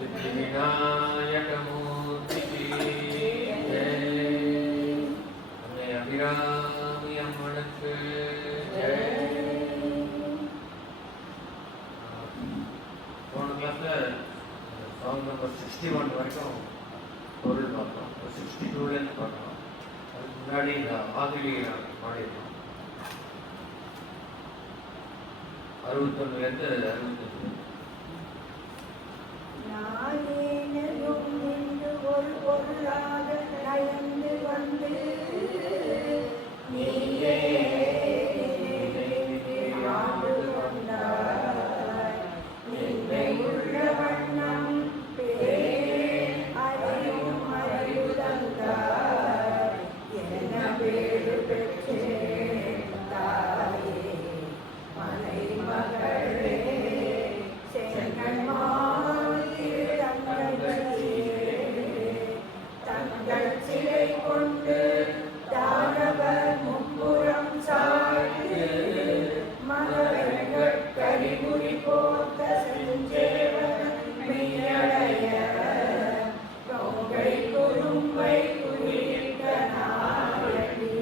सिद्धिविनायकमूर्ति की जय। अन्य अभिरामी अम्मनुक्कु जय। போன கிளாஸ்ல சாங் நம்பர் 61 வரைக்கும் பொருள் பார்த்தோம். 62லேருந்து பார்த்தோம். அதுக்கு முன்னாடி இந்த ஆதிரி பாடியிருக்கோம். 61லேருந்து 65. நானேனையும் நின்று ஒரு பொருளாக நயந்து வந்து நீயே ஆண்டு கொண்டாய். நின்னையுள்ள வண்ணம் பேர் அறியும் அறிவு தந்தாய். என்ன பேரு பெற்றேன் தாயே மலை மகளே செங்கன்மா சிலை கொண்டு தானவர் முப்புறம் சாய்த்து மலர்கள் கரிபுரி போத்த செஞ்சேவன் மெய்யடைய கொங்கை குறும்பை குறித்த நாயகி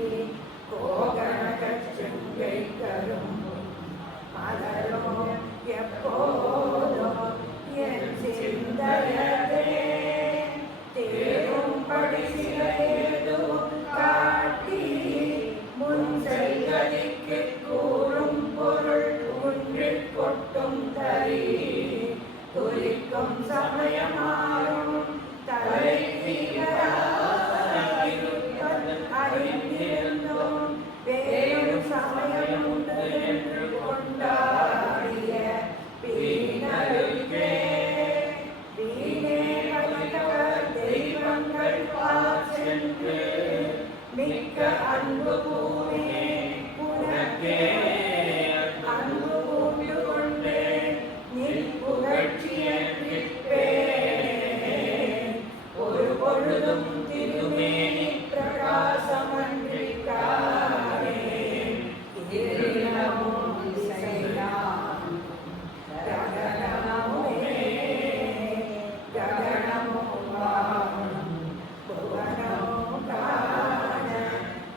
கோகணக செங்கை கரும்பு மலரோ எப்போதோ என் சிந்தையதே காட்டி முன் செல்வதிக்கு கூறும் பொருள் ஒன்றில் கொட்டும் தரி குறிக்கும் சமயமாறும் தலை அறிந்திருந்தோம் வேறு சமயம் உண்டு என்று கொண்டாடிய பீனருக்கே வீணே கலந்தவர் தெய்வங்கள் சென்று மிக்க அன்பு பூவே உனக்கே அன்பு பூண்டு கொண்டேன் நீ புகழ்ச்சியே ஒரு பொழுதும் திருமேனி பிரகாசமன்றி காணேன். இருளமும் திசையாம் ககனமுமே ககனமும் வானம் புவனம் காண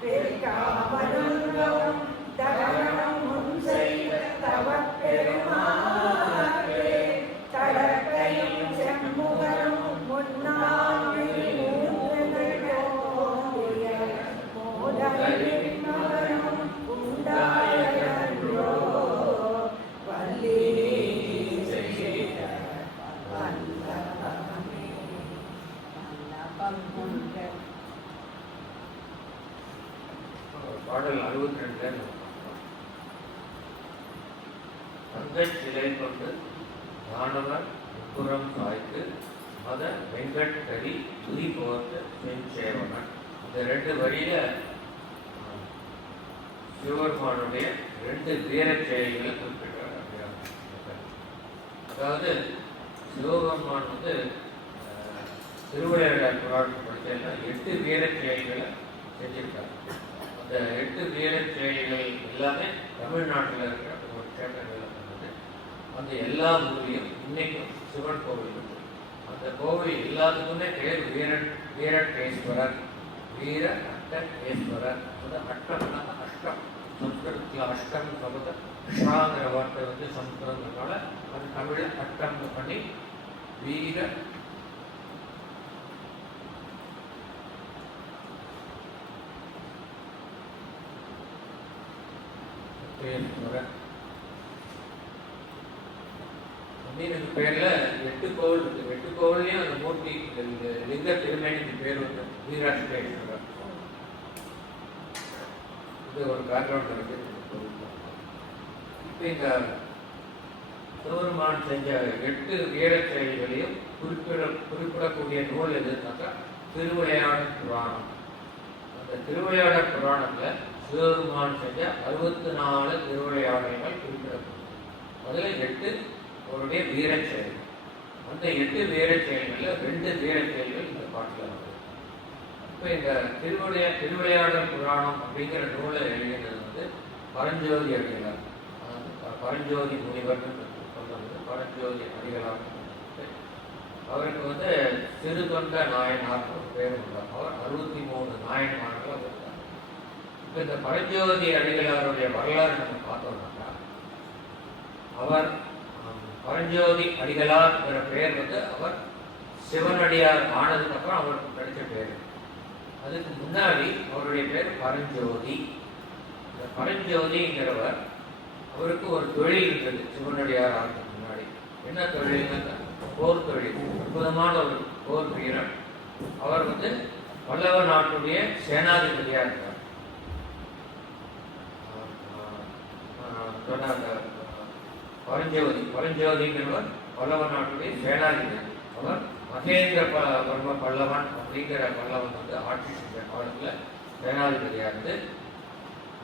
பெருக்காமலும் தகனம் முன் செய்த தவப் பெருமாறே தடக்கையும் செம்முகரும் முன்னாள் மோதலின் மகனும் உண்டாயோ வள்ளி செய்த வல்லமே பாடல் 62 தங்கை சிலை கொண்டு தானவர் முப்புறம் சாய்த்து மத வெங்கட்கரி துதி போர்த்த செஞ்சேவனன். இந்த 2 வரியில சிவபெருமானுடைய 2 வீரச் செயல்களை குறிப்பிட்டார். அதாவது சிவபெருமான் திருவிளையாடல் புராணம் படித்தா 8 வீரச் செயல்களை செஞ்சிருக்காரு. அந்த 8 வீரச் செயல்கள் எல்லாமே தமிழ்நாட்டில் இருக்கிற ஒரு கேட்டங்களில் பண்ணது. அந்த எல்லா ஊர்லேயும் இன்னைக்கும் சிவன் கோவில் இருக்கு. அந்த கோவில் எல்லாத்துக்குமே பேர் வீரட்டேஸ்வரர், வீர அட்டேஸ்வரர். அந்த அட்டம்னா அஷ்டம், சம்ஸ்கிருதத்தில் அஷ்டம் சொல்றது அஷ்டாங்கிற வார்த்தை சம்ஸ்கிருதத்தினால அது தமிழில் அட்டம் பண்ணி வீர அப்படின்னு பேர்ல 8 கோவில் இருக்கு. 8 கோவிலையும் அந்த மூர்த்தி லிங்க திருமேனிக்கு பேர் வீராஷ்டேஸ்வரர். இது ஒரு பேக்ரவுண்ட் இருக்கு. இப்போ இந்த சிவபெருமான் செஞ்ச 8 வீரச் செயல்களையும் குறிப்பிடக்கூடிய நூல் எதுனாக்கா திருவிளையாடல் புராணம். அந்த திருவிளையாடல் புராணத்துல சிவபெருமான் செஞ்ச 64 திருவிளையாடல்கள் குறிப்பிடப்படும். அதில் 8 அவருடைய வீரச் செயல்கள். அந்த 8 வீரச் செயல்களில் 2 வீரச் செயல்கள் இந்த பாட்டில் வருது. இப்போ இந்த திருவிளையாடல் புராணம் அப்படிங்கிற நூலை எழுதினது பரஞ்சோதி அடிகளார். பரஞ்சோதி முனிவர்னு சொல்றது பரஞ்சோதி அடிகளார். அவருக்கு வந்து சிறு தொண்ட நாயனார் ஒரு பேர் உள்ளார். அவர் 63 நாயன்மார்கள் இருந்தார். இப்போ இந்த பரஞ்சோதி அடிகளாருடைய வரலாறு நம்ம பார்த்தோம்னாக்கா, அவர் பரஞ்சோதி அடிகளார்ங்கிற பெயர் வந்து அவர் சிவனடியார் ஆனதுக்கு அப்புறம் அவருக்கு கிடைச்ச பேர். அதுக்கு முன்னாடி அவருடைய பேர் பரஞ்சோதி. இந்த பரஞ்சோதிங்கிறவர் அவருக்கு ஒரு தொழில் இருந்தது சிவனடியார் ஆனதுக்கு முன்னாடி. என்ன தொழில்னா போர் தொழில். அற்புதமான ஒரு போர் வீரர். அவர் வந்து பல்லவ நாட்டுடைய சேனாதிபதியாக இருந்தார். பரஞ்சோதிங்கிறவர் பல்லவ நாட்டுடைய சேனாதிபதி. அவர் மகேந்திர வர்ம பல்லவன் அப்படிங்கிற பல்லவன் வந்து ஆட்சி செஞ்ச காலத்தில் சேனாதிபதியாக இருந்து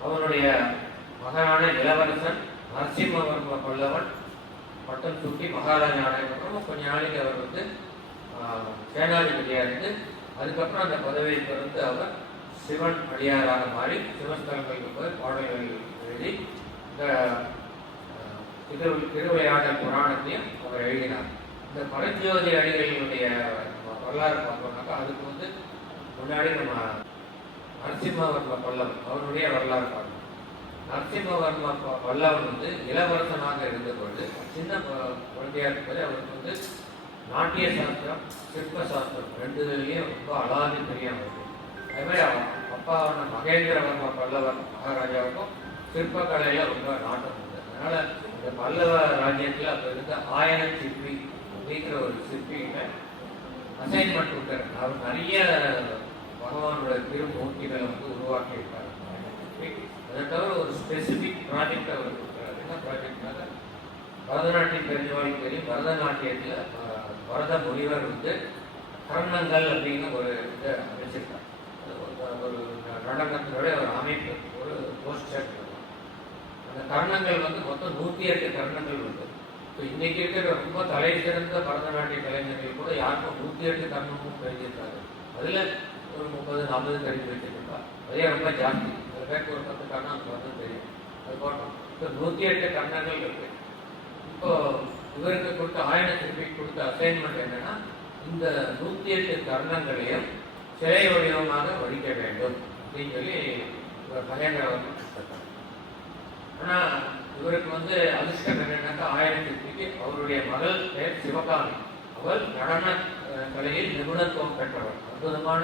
அவனுடைய மகனான இளவரசன் நரசிம்மவர்ம பல்லவன் பட்டம் சுட்டி மகாராஜா ஆனதுக்கப்புறம் கொஞ்ச நாளைக்கு அவர் வந்து சேனாதிபதியாக இருந்து அதுக்கப்புறம் அந்த பதவியை பிறந்து அவர் சிவன் அடியாராக மாறி சிவஸ்தலங்களுக்கு போய் பாடல்கள் எழுதி இந்த திருவிளையாடல் புராணத்தையும் அவர் எழுதினார். இந்த பரஞ்சோதி அடிகளுடைய வரலாறு பார்த்தோம்னாக்கா அதுக்கு வந்து முன்னாடி நம்ம நரசிம்மவர்ம பல்லவன் அவருடைய வரலாறு பார்க்கணும். நரசிம்மவர்ம பல்லவன் வந்து இளவரசனாக இருந்தபோது சின்ன குழந்தையாக இருப்பது அவருக்கு வந்து நாட்டிய சாஸ்திரம் சிற்ப சாஸ்திரம் ரெண்டுலேயும் ரொம்ப அலாதி தெரியாமல் இருக்கு. அதுமாதிரி அப்பாவான மகேந்திரவர்ம பல்லவன் மகாராஜாவுக்கும் சிற்பக்கலையில் ரொம்ப நாட்டம் இருந்தது. அதனால இந்த பல்லவ ராஜ்யத்தில் அப்போ இருந்த ஆயன சிற்பி அப்படிங்கிற ஒரு சிற்பிகிட்ட அசைன்மெண்ட் கொடுத்தாரு. அவர் நிறைய பகவானோட திருமூர்த்திகளை வந்து உருவாக்கி இருக்காரு. அதை தவிர ஒரு ஸ்பெசிபிக் ப்ராஜெக்ட் அவர் கொடுக்குறாரு. என்ன ப்ராஜெக்ட்னால பரதநாட்டியம் தெரிஞ்சவாளுக்கு தெரியும். பரதநாட்டியத்தில் பரத முனிவர் வந்து கர்ணங்கள் அப்படின்னு ஒரு இதை அமைச்சிருக்கார். ஒரு நடனத்தினுடைய ஒரு அமைப்பு, ஒரு போஸ்டர். அந்த கர்ணங்கள் வந்து மொத்தம் 108 கர்ணங்கள் உண்டு. இப்போ இன்னைக்கு இருக்கிற ரொம்ப தலை சிறந்த பரதநாட்டிய கலைஞர்கள் கூட யாருக்கும் 108 கர்ணமும் தெரிஞ்சிருக்காரு. அதில் ஒரு 30-40 தெரிஞ்சு வச்சுருக்கா. அதே ரொம்ப ஜாஸ்தி. சில பேருக்கு ஒரு 10 கர்ணம் அந்த வந்து தெரியும். அது போட்டோம். இப்போ 108 கர்ணங்கள் இருக்கு. இப்போ இவருக்கு கொடுத்த ஆயன சிற்பிக்கு கொடுத்த அசைன்மெண்ட் என்னன்னா, இந்த 108 கர்ணங்களையும் சிலை வடிவமாக வடிக்க வேண்டும் அப்படின்னு சொல்லி இவர் மகேந்திரவர்மன் கொடுத்தார். ஆனால் இவருக்கு வந்து அதிர்ஷ்டம் என்னன்னாக்கா, ஆயன சிற்பிக்கு அவருடைய மகள் பேர் சிவகாமி. அவள் நடன கலையில் நிபுணத்துவம் பெற்றவர், அற்புதமான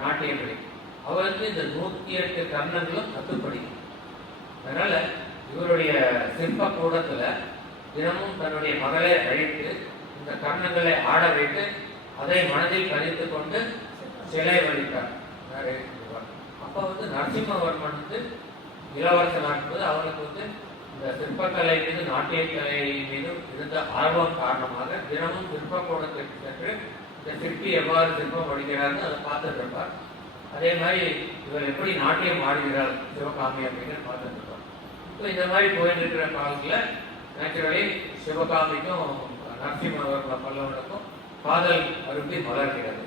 நாட்டியங்களை. அவருக்கு இந்த 108 கர்ணங்களும் கட்டுப்படிக்கும். அதனால இவருடைய சிற்ப கூடத்துல தினமும் தன்னுடைய மகளை அழைத்து இந்த கர்ணங்களை ஆட வைத்து அதை மனதில் பதித்து கொண்டு சிலை வடித்தார். அப்ப வந்து நரசிம்மவர்மன் வந்து இளவரசனாக இருக்கும்போது அவனுக்கு வந்து இந்த சிற்பக்கலை மீது நாட்டியக்கலை மீது இருந்த ஆர்வம் காரணமாக தினமும் சிற்ப கூடத்திற்கு சென்று இந்த சிற்பி எவ்வாறு சிற்பம் வடிக்கிறார்னு அதை பார்த்துட்டு இருப்பார். அதே மாதிரி இவர் எப்படி நாட்டியம் ஆடுகிறார் சிவகாமி அப்படின்னு பார்த்துட்டு இருப்பார். இப்போ இந்த மாதிரி போயிட்டு இருக்கிற காலத்தில் நேச்சுரலி சிவகாமிக்கும் நரசிம்மவர்ம பல்லவனுக்கும் காதல் அரும்பி மலர்கிறது.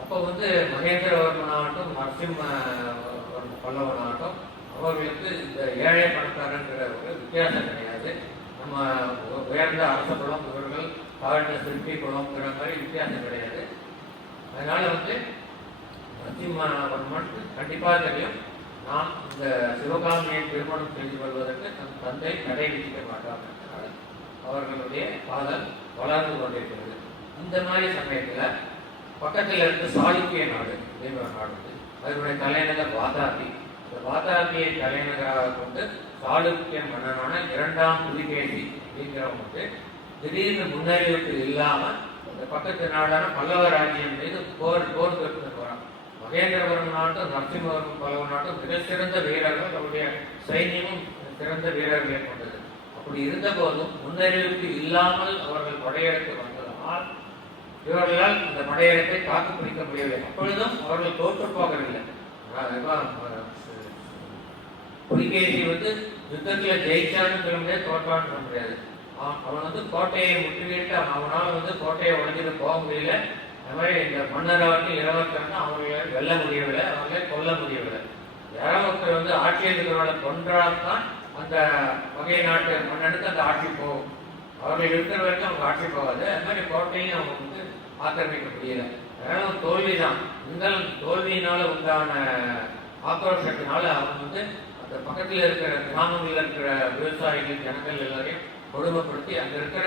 அப்போ வந்து மகேந்திரவர்மனாகட்டும் நரசிம்ம பல்லவனாகட்டும் அவர்களுக்கு இந்த ஏழை பணக்காரங்கிற ஒரு வித்தியாசம் கிடையாது. நம்ம உயர்ந்த அரச குலம், இவர்கள் தாழ்ந்த சிற்பி குலம்ங்கிற மாதிரி வித்தியாசம் கிடையாது. அதனால வந்து நரசிம்மவர்மன் கண்டிப்பாக தெரியும், நாம் இந்த சிவகாமியை திருமணம் செய்து கொள்வதற்கு நம் தந்தை தடை விதிக்க மாட்டார். அவர்களுடைய காதல் வளர்ந்து கொண்டிருக்கிறது. இந்த மாதிரி சமயத்தில் பக்கத்தில் இருந்து சாளுக்கிய நாடு நாடு அதனுடைய தலைநகர் வாதாபி. இந்த வாதாபியை தலைநகராக கொண்டு சாளுக்கிய மன்னனான 2ஆம் புலிகேசி அப்படிங்கிறவங்க வந்து திடீர்னு முன்னறிவிப்பு இல்லாமல் இந்த பக்கத்து நாடான பல்லவ ராஜ்யம் மீது போர் தொடுத்து வரான். மகேந்திரவர்மன் நாட்டும் நரசிம்மவர்மன் பல்லவ நாட்டும் மிக சிறந்த வீரர்கள், அவருடைய சைன்யமும் சிறந்த வீரர்களை கொண்டது. அப்படி இருந்த போதும் முன்னறிவிப்பு இல்லாமல் அவர்கள் படையெடுத்து வந்ததனால் இவர்களால் இந்த படையெடுப்பை தாக்கு பிடிக்க முடியவில்லை. அப்பொழுதும் அவர்கள் தோற்று போகவில்லை. புலிகேசி வந்து யுத்தத்தில் ஜெயிச்சான்னு சொல்ல முடியாது, தோற்றான்னு சொல்ல முடியாது. அவன் வந்து கோட்டையை முற்றுகிட்டு அவனால் வந்து கோட்டையை உடைஞ்சிட்டு போக முடியல. அது மாதிரி இந்த மன்னராக இளவரசர்னா அவர்களை வெல்ல முடியவில்லை, அவர்களை கொல்ல முடியவில்லை. யாராவது ஒருத்தர் வந்து ஆட்சியில் இருக்கிறவங்களை கொன்றால்தான் அந்த வகை நாட்டு மன்னனுக்கு அந்த ஆட்சி போகும். அவர்கள் இருக்கிற வரைக்கும் அவங்க ஆட்சி போகாது. அது மாதிரி கோட்டையும் அவங்க வந்து ஆக்கிரமிக்க முடியல. அதனால தோல்விதான். இந்த தோல்வியினால உண்டான ஆக்ரோஷத்தினால அவங்க வந்து அந்த பக்கத்தில் இருக்கிற கிராமங்களில் இருக்கிற விவசாயிகள் ஜனங்கள் எல்லாரையும் கொடுமைப்படுத்தி அங்கே இருக்கிற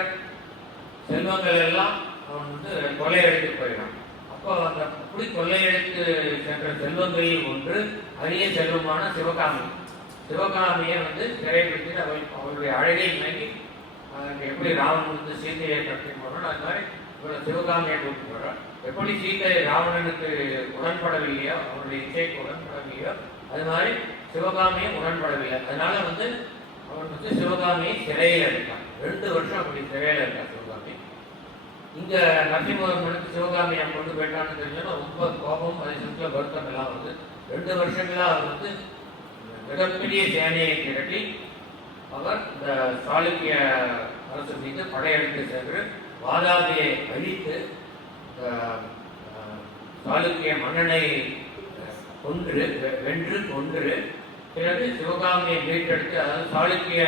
செல்வங்கள் எல்லாம் அவன் வந்து கொள்ளையடித்து போயிடான். அப்போ அந்த அப்படி கொள்ளையடித்து சென்ற செல்வங்களில் ஒன்று அரிய செல்வமான சிவகாமி. சிவகாமியை வந்து சிறைப்பிடித்து அவளுடைய அழகை மயங்கி எப்படி ராவணன் வந்து சீதையை கடத்தி போறான், அது மாதிரி இவளை சிவகாமியை கூட்டு போறான். எப்படி சீதை ராவணனுக்கு உடன்படவில்லையோ, அவனுடைய இசைக்கு உடன்படவில்லையோ, அது மாதிரி சிவகாமியும் உடன்படவில்லை. அதனால வந்து அவன் வந்து சிவகாமியை சிறையில் இருக்கான். 2 வருஷம் அப்படி சிறையில் இருக்கான் சிவகாமி. இங்க நரசிம்மவர்மனுக்கு சிவகாமியை கொண்டு போயிட்டான்னு தெரிஞ்சோன்னா ரொம்ப கோபம், அதே சமயத்தில் வருத்தம் எல்லாம் வருது. 2 வருஷங்களா அவர் வந்து மிகப்பெரிய சேனையை திரட்டி அவர் இந்த சாளுக்கிய அரசு மீது படையெடுத்து சென்று வாதாபியை அழித்து சாளுக்கிய மன்னனை வென்று கொன்று பிறகு சிவகாமியை மீட்டெடுத்து, அதாவது சாளுக்கிய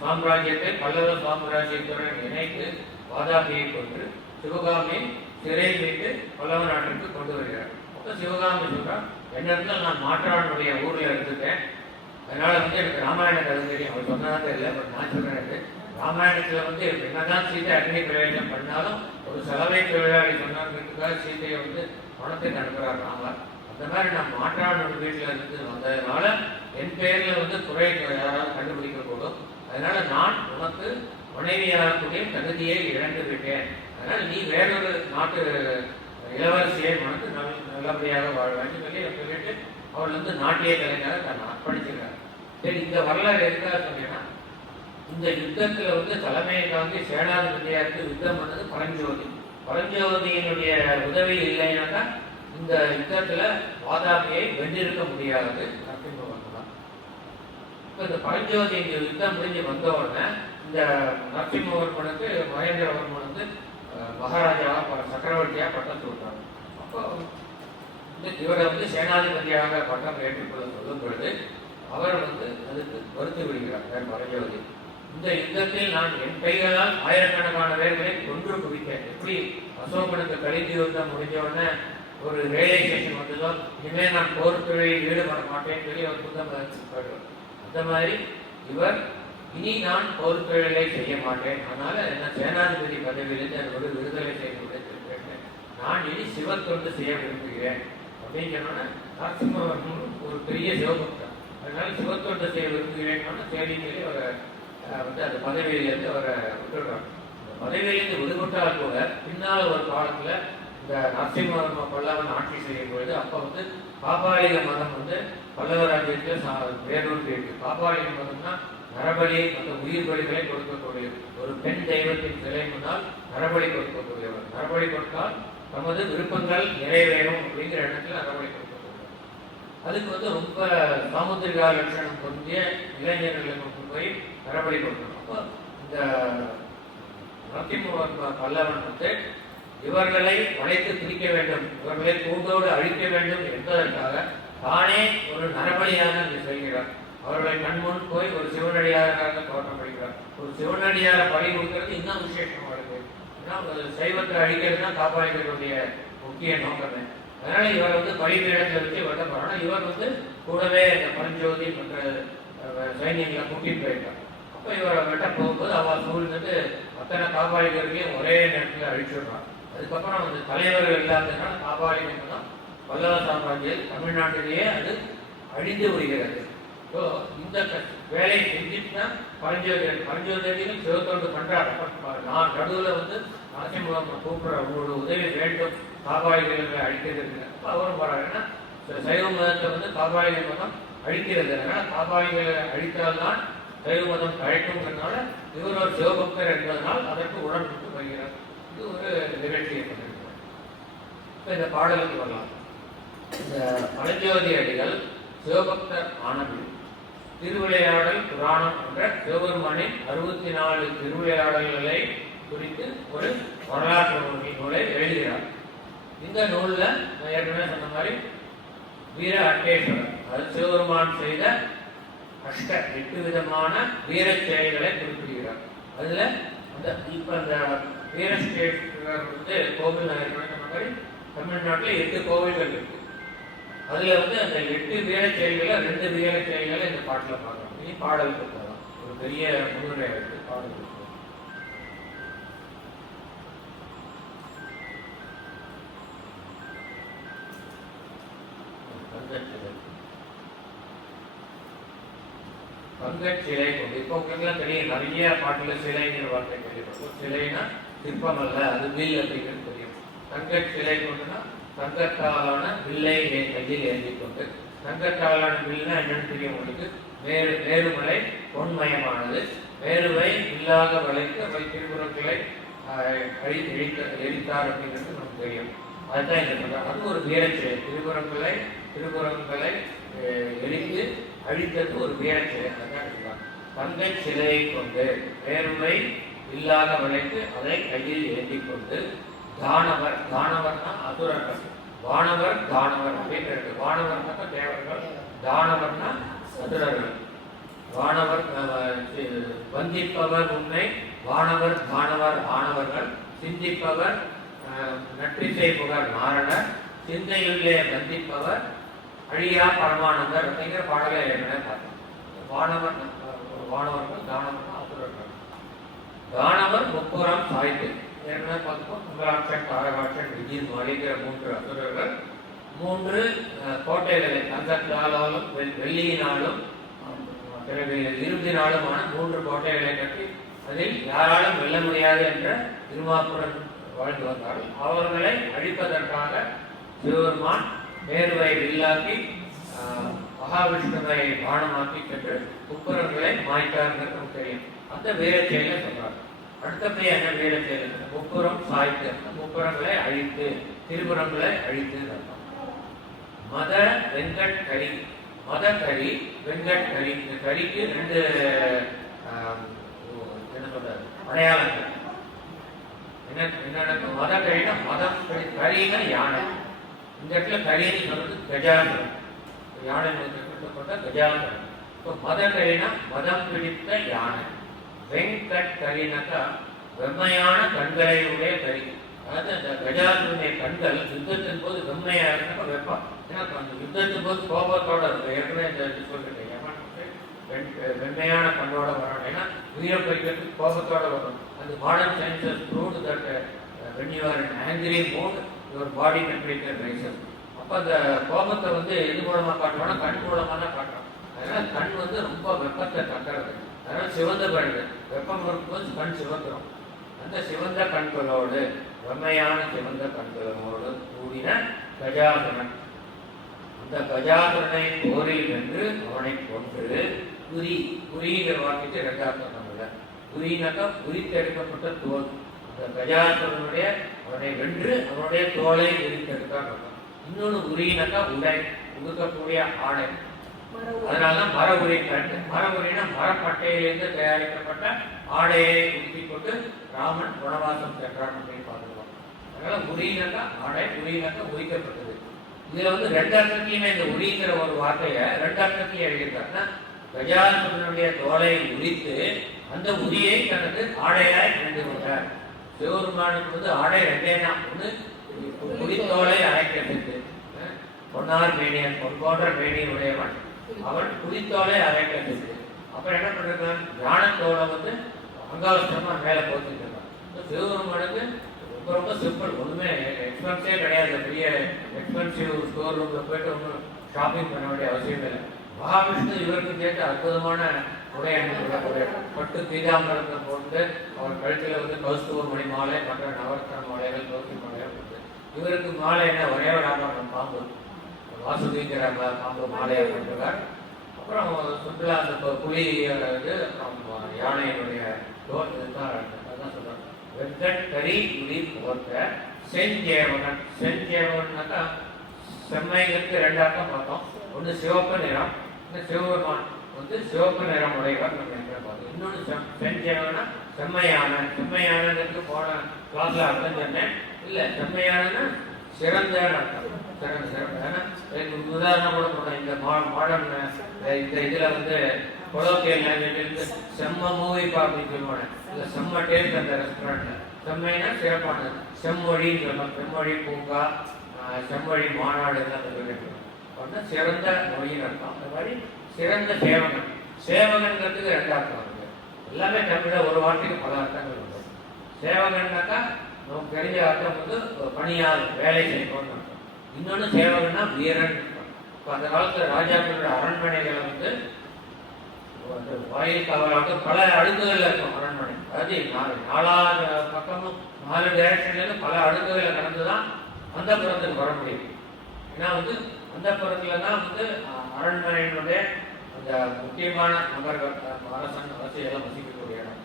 சாம்ராஜ்யத்தை பல்லவ சாம்ராஜ்யத்துடன் இணைத்து வாதாபியை கொன்று சிவகாமியை சிறை மீட்டு பல்லவ நாட்டிற்கு கொண்டு வருகிறார். அப்போ சிவகாமி சொல்றார், என்னிடத்தில் நான் மாற்றானுடைய ஊரில் இருந்துட்டேன், அதனால வந்து எனக்கு ராமாயண கதை தெரியும். அவர் சொன்னதாக இல்லை, பட் நான் சொல்றேன், ராமாயணத்தில் வந்து என்னதான் சீதை அக்னி பிரவேசம் பண்ணாலும் ஒரு சலவை தொழிலாளி சொன்னாங்கிறதுக்காக சீதையை வந்து பணத்துக்கு அனுப்புகிறார் ராமர். அந்த மாதிரி நான் மாற்றானோட வீட்டில் இருந்து வந்ததுனால என் பேரில் வந்து குறை யாராவது கண்டுபிடிக்கக்கூடும். அதனால நான் உனக்கு மனைவியாகக்கூடிய தகுதியை இழந்து விட்டேன். அதனால நீ வேறொரு நாட்டு இளவரசியை உனக்கு நல்லபடியாக வாழ வேண்டும் சொல்லிட்டு அவள் வந்து நாட்டிய கலைஞராக தன்னை அர்ப்பணிச்சிருக்காரு. சரி, இந்த வரலாறு எதுக்காக சொன்னேன்னா, இந்த யுத்தத்தில் வந்து தலைமையை தாங்கி சேனாதிபதியாருக்கு யுத்தம் பண்ணது பரஞ்சோதி. பரஞ்சோதியினுடைய உதவி இல்லைன்னாக்கா இந்த யுத்தத்தில் வாதாபியை வென்றிருக்க முடியாது நரசிம்மவர்மன். இப்போ இந்த பரஞ்சோதி இந்த யுத்தம் முடிஞ்சு வந்த உடனே இந்த நரசிம்மவர்மனுக்கு மகேந்திரவர்மன் வந்து மகாராஜாவாக சக்கரவர்த்தியாக பட்டம் சொல்றாங்க. அப்போ இவரை வந்து சேனாதிபதியாக பட்டம் ஏற்றுக்கொள்ள சொல்லும் பொழுது அவர் வந்து அதுக்கு மறுத்து விடுகிறார் பரஞ்சோதி. இந்த யுத்தத்தில் நான் என் கைகளால் ஆயிரக்கணக்கான பேர்களை கொன்று குவித்தேன். எப்படி அசோகனுக்கு கலிதி யுத்தம் முடிஞ்ச உடனே ஒரு ரியலைசேஷன் வந்ததோ, இனிமேல் நான் போர் தொழிலில் ஈடுபட மாட்டேன்னு சொல்லி அவர் புத்தம் போயிடுவார். அந்த மாதிரி இவர் இனி நான் போர் தொழிலை செய்ய மாட்டேன், அதனால என்ன சேனாதிபதி பதவியிலிருந்து என்னோட விடுதலை செய்ய கேட்டேன், நான் இனி சிவத்தொண்டு செய்ய விரும்புகிறேன் அப்படின்னு சொன்னோன்னா நரசிம்மவர்மன் ஒரு பெரிய சிவபக்தன். அதனால சிவத்தொண்டு செய்ய விரும்புகிறேன்னு சரின்னு சொல்லி அவரை வந்து அந்த பதவியிலேருந்து அவரை விட்டுடுறாங்க. அந்த பதவியிலேருந்து விடுபட்டால் கூட பின்னால் ஒரு காலத்தில் இந்த நரசிம்மவர்ம பல்லவன் ஆட்சி செய்யும் பொழுது அப்போ வந்து பாபாளிக மதம் வந்து பல்லவ ராஜ்யத்தில் வேரூர் இருக்கு. பாபாளிக மதம்னா நரபலி மற்றும் உயிர் பலிகளை கொடுக்கக்கூடிய ஒரு பெண் தெய்வத்தின் சிலை முன்னால் நரபலி கொடுக்கக்கூடியவர். நரபலி கொடுத்தால் தமது விருப்பங்கள் நிறைவேறும் அப்படிங்கிற இடத்துல நரபலி கொடுக்கக்கூடியவர். அதுக்கு வந்து ரொம்ப சாமுத்திரிகா லட்சணம் பொருந்திய இளைஞர்களுக்கு கொண்டு போய் நரபலி கொடுக்கணும். அப்போ இந்த நரசிம்மவர்ம பல்லவன் வந்து இவர்களை வளைத்து பிரிக்க வேண்டும், இவர்களை கூண்டோடு அழிக்க வேண்டும் என்பதற்காக தானே ஒரு நரபலியாக அங்கு செல்கிறார். அவர்களை கண்முன் போய் ஒரு சிவனடியாராக தோற்றப்படுகிறார். ஒரு சிவனடியார பலி கொடுக்கிறது இன்னும் விசேஷமா இருக்கு. ஏன்னா சைவத்தை அழிக்கிறதுனா காப்பாளிகளுடைய முக்கிய நோக்கமே. அதனால இவர் வந்து பலிபீடத்தை வச்சு வெட்ட போறாங்க. இவர் வந்து கூடவே இந்த பரஞ்சோதி மற்ற சைன்யங்களை கூட்டிட்டு போயிருக்கார். அப்போ இவரை வெட்ட போகும்போது அவள் சூழ்ந்துட்டு அத்தனை காப்பாளிகளையும் ஒரே நேரத்தில் அழிச்சுடுறான். அதுக்கப்புறம் அந்த தலைவர்கள் இல்லாததுனால காபாலிகம் தான் பல்லவ சாம்ராஜ்யம் தமிழ்நாட்டிலேயே அது அழிந்து வருகிறது. ஸோ இந்த வேலையை செஞ்சுட்டுனா பரஞ்சோதியும் சிவத்தொண்டு பண்றாரு. நான் நடுவில் வந்து நரசிம்மவர்மன் கூப்பிடுற அவங்களோட உதவி வேண்டும் காபாலிகளை அழிக்கிறது. அப்போ அவரும் போறாருன்னா சைவ மதத்தை வந்து காபாலிக மதம் அழிக்கிறது. அதனால காபாலிகளை அழித்தால்தான் சைவ மதம் அழைக்குங்கிறதுனால இவர் ஒரு சிவபக்தர் என்பதனால் அதற்கு உடன்பட்டு வருகிறார். இது ஒரு நிகழ்ச்சியை பண்ணிருக்கோம். இப்போ இந்த பாடலுக்கு வரலாம். இந்த பரஞ்சோதி அடிகள் சிவபக்தர் ஆனபில் திருவிளையாடல் புராணம் என்ற சிவபெருமானின் 64 திருவிளையாடல்களை குறித்து ஒரு வரலாற்று நூலை எழுதுகிறார். இந்த நூலில் நான் ஏற்கனவே சொன்ன மாதிரி வீர அட்டேஸ்வரர், அது சிவபெருமான் செய்த 8 விதமான வீர செயல்களை குறிப்பிடுகிறார். அதில் அந்த இப்போ அந்த வீரஸ்டேஸ்வரர் வந்து கோவில் நான் ஏற்கனவே சொன்ன மாதிரி தமிழ்நாட்டில் 8 கோவில்கள் இருக்கு. அதுல வந்து அந்த 8 வீரச் செயல்களை 2 வீரச் செயல்களை இந்த பாட்டில் பார்க்கணும். இனி பாடல் கொடுக்கலாம், ஒரு பெரிய முன்னுரை இருக்கு பாடல். பங்கச்சிலை கொண்டு இப்போ உங்களுக்குலாம் தெரியும், நிறைய பாட்டில் சிலைங்கிற வார்த்தை கேள்விப்பட்டோம். சிலைனா சிற்பம் அல்ல, அது வில் அப்படிங்கிறது தெரியும். தங்கச்சிலை கொண்டுனா தங்கத்தாலான வில்லை கையில் ஏந்தி கொண்டு. தங்கத்தாலான வில்னா என்னன்னு தெரியும் உங்களுக்கு. மேருமலை பொன்மயமானது, மேருவை இல்லாத வளைக்கு அவை திருப்புறங்களை எரித்தார் அப்படிங்கிறது நமக்கு தெரியும். அதுதான் இந்த சொல்றாங்க. அது ஒரு வீரச்செயல். திருப்புறங்களை எரித்து அழித்தது ஒரு வீரச்செயல். அதுதான் சொல்றாங்க. தங்கை சிலையை கொண்டு மேருவை இல்லாத வளைக்கு அதை கையில் ஏந்தி கொண்டு தானவர்னா அசுரர்கள், வானவர் தானவர் அப்படின்னு. வானவர்னாக்கா தேவர்கள், தானவர்னா அசுரர்கள். வானவர் வந்திப்பவர் உண்மை, வானவர் தானவர் ஆனவர்கள், சிந்திப்பவர் நற்றிசை புகழ் நாரணர், சிந்தையுள்ளே வந்திப்பவர் அழியா பரமானந்தர் அப்படிங்கிற பாடலை என்ன பார்த்தோம். வானவர்கள் தானவர்னா அசுரர்கள். தானவர் முப்புறம் சாய்த்து ஏற்கனவே பார்த்துப்போம். மங்களாட்சன், தாரகாட்சன், விஜய் மாளிகிற 3 அசுரர்கள் 3 கோட்டைகளை தங்கத்தாலும் வெள்ளியினாலும் பிறகு இரும்பினாலுமான 3 கோட்டைகளை கட்டி அதில் யாராலும் வெல்ல முடியாது என்ற திருமாப்புடன் வாழ்ந்து வந்தார்கள். அவர்களை அழிப்பதற்காக சிவபெருமான் மேருவை வில்லாக்கி மகாவிஷ்ணுவை பானமாக்கி சென்று முப்புரங்களை மாய்த்தார்கள் நமக்கு தெரியும். அந்த வீரச் செயலை சொல்றாங்க. அடுத்தபடி என்ன வீர செயல்? முப்புறம் சாய்த்து, முப்புறங்களை அழித்து, திருப்புறங்களை அழித்து. மத வெங்கட் கரி, மத கரி வெங்கட் கரி. இந்த கரிக்கு 2 என்ன சொல்றாரு அடையாளங்கள். என்ன மத கரினா மதம், கரினா யானை. இந்த இடத்துல கரின்னு சொல்றது கஜாசுரன், யானை கட்டப்பட்ட கஜாசுரன். இப்போ மத கரினா மதம் பிடித்த யானை. வெங்கட் கரினாக்கா வெம்மையான கண்களை உடைய கரி. அதாவது அந்த கஜாசுரனுடைய கண்கள் யுத்தத்தின் போது வெம்மையா இருந்தாக்க வெப்பம். ஏன்னா அந்த யுத்தத்தின் போது கோபத்தோட இருக்கும். ஏற்கனவே இந்த சொல்லிட்டேன், வெண்மையான கண்ணோட வரணும். ஏன்னா உயிரை பறிக்கிறதுக்கு கோபத்தோட வரும். அந்த modern sciences proved that when you are in angry mode your body temperature rises. அப்போ அந்த கோபத்தை வந்து எது மூலமாக காட்டுறோம்னா கண் மூலமாக தான் காட்டுறோம். அதனால கண் வந்து ரொம்ப வெப்பத்தை தட்டுறது. அதனால சிவந்த கண்ணு வெப்பம் இருக்கும்போது கண் சிவந்துடும். அந்த சிவந்த கண்களோடு வெம்மையான சிவந்த கண்களோடு கூடின கஜாசுரன். அந்த கஜாசுரனை போரில் வென்று அவனை கொன்று குறிங்கிற வார்த்தைக்கு 2 சொன்னாங்கல்ல. குறினாக்கா குறித்தெடுக்கப்பட்ட தோல். அந்த கஜாசுரனுடைய அவனை வென்று அவனுடைய தோலை உரித்தெடுத்தான். இன்னொன்று உரினாக்கா உடை, உடுக்கக்கூடிய ஆடை. அதனாலதான் மர உரி கண்டு. மர உரினா மரப்பட்டையிலிருந்து தயாரிக்கப்பட்ட ஆடையை உடுத்தி கொண்டு ராமன் வனவாசம் சென்றான் அப்படின்னு பார்த்துருவோம். அதனால உரினாக்கா ஆடை, உரினாக்கா உரிக்கப்பட்டது. இதுல வந்து 2 அர்த்தத்திலுமே இந்த உரிங்கிற ஒரு வார்த்தையை 2 அர்த்தத்திலையும் எழுதியிருக்காருன்னா கஜாசுரனுடைய தோலை உரித்து அந்த உரியை தனது ஆடையாய் கண்டு கொண்டார். சிவபெருமானுக்கு வந்து ஆடை 2 தான். ஒன்று புலித்தோலை அரைக்கிறது, பொன்னார் மேனியன் பொன் போன்ற மேனியன் உடையவன் அவன் புலித்தோலை அரைக்கிறது. அப்புறம் என்ன பண்ணிருக்கான், ஞானத்தோலை வந்து அங்காவஸ்திரமா மேலே போச்சுட்டு இருக்கான். சிவபெருமானுக்கு ரொம்ப ரொம்ப சிம்பிள், ஒன்றுமே எக்ஸ்பென்ஸே கிடையாது. பெரிய எக்ஸ்பென்சிவ் ஸ்டோர் ரூம்ல போயிட்டு ஒன்றும் ஷாப்பிங் பண்ண வேண்டிய அவசியம் இல்லை. மகாவிஷ்ணு இவருக்கு சேர்த்து அற்புதமான உடை அணிந்துள்ள பட்டு பீதாம்பரத்தை போட்டு அவர் கழுத்தில் வந்து கௌஸ்தூர் மணி மாலை மற்ற நவரத்ன மாலைகள் கௌசி மாலைகள் போட்டு இவருக்கு மாலை என்ன ஒரே ஒரு ஆபரணம் பாம்பு, வாசுதிங்கிற பாம்பு மாலையை போட்டிருக்கார். அப்புறம் சுற்றுலா அந்த புலி இது, அப்புறம் யானையினுடைய தோல், இதுதான் அதுதான் சொல்றாங்க. வெங்கட் கரி புலி போட்ட செஞ்சேவகன். செஞ்சேவகன்னாக்கா செம்மைங்கிறது 2 அர்த்தம் பார்த்தோம். ஒன்று சிவப்பு நிறம், இந்த சிவபெருமான் வந்து சிவப்பு நிறம் உடையவர் நம்ம என்ன பார்த்தோம். இன்னொன்று செஞ்சேவகனா செம்மையான. செம்மையானதுக்கு போன கிளாஸ்ல அர்த்தம் சொன்னேன் இல்லை, செம்மையானன்னா சிறந்த அர்த்தம். சிறந்த சிறப்பு. ஏன்னா உதாரணம் கூட போட்டோம். இந்த மாடர்ன் இந்த இதுல வந்து கொலோக்கியல் லாங்குவேஜ் செம்ம மூவி அப்படின்னு சொல்லுவாங்க. இல்லை செம்ம டேஸ்ட் அந்த ரெஸ்டாரண்ட்ல. செம்மைனா சிறப்பானது. செம்மொழின்னு சொல்லலாம். செம்மொழி பூங்கா, செம்மொழி மாநாடு எல்லாம் சொல்லிட்டு சிறந்த மொழின்னு அர்த்தம். அந்த மாதிரி சிறந்த சேவகன். சேவகன்கிறதுக்கு ரெண்டு அர்த்தம் இருக்கு. எல்லாமே தமிழ ஒரு வார்த்தைக்கு பல அர்த்தங்கள் உண்டு. சேவகன்னாக்கா நமக்கு தெரிஞ்ச அர்த்தம் வந்து பணியால் வேலை செய்யணும்னு அர்த்தம். இன்னொன்று சேவகன்னா வீரன் அர்த்தம். இப்போ அந்த காலத்தில் ராஜாக்களோட அரண்மனைகளை வந்து வாயில் காவலாக பல அடுக்குகள் இருக்கும் அரண்மனை. அதாவது நாலா பக்கமும் 4 டைரக்ஷன்லேருந்து பல அடுக்குகளை கடந்து தான் அந்த புறத்துக்கு வர முடியும். ஏன்னா வந்து அந்த புறத்துல தான் வந்து அரண்மனையினுடைய அந்த முக்கியமான நபர்கள் அரசன் அரசியெல்லாம் வசிக்கக்கூடிய இடம்.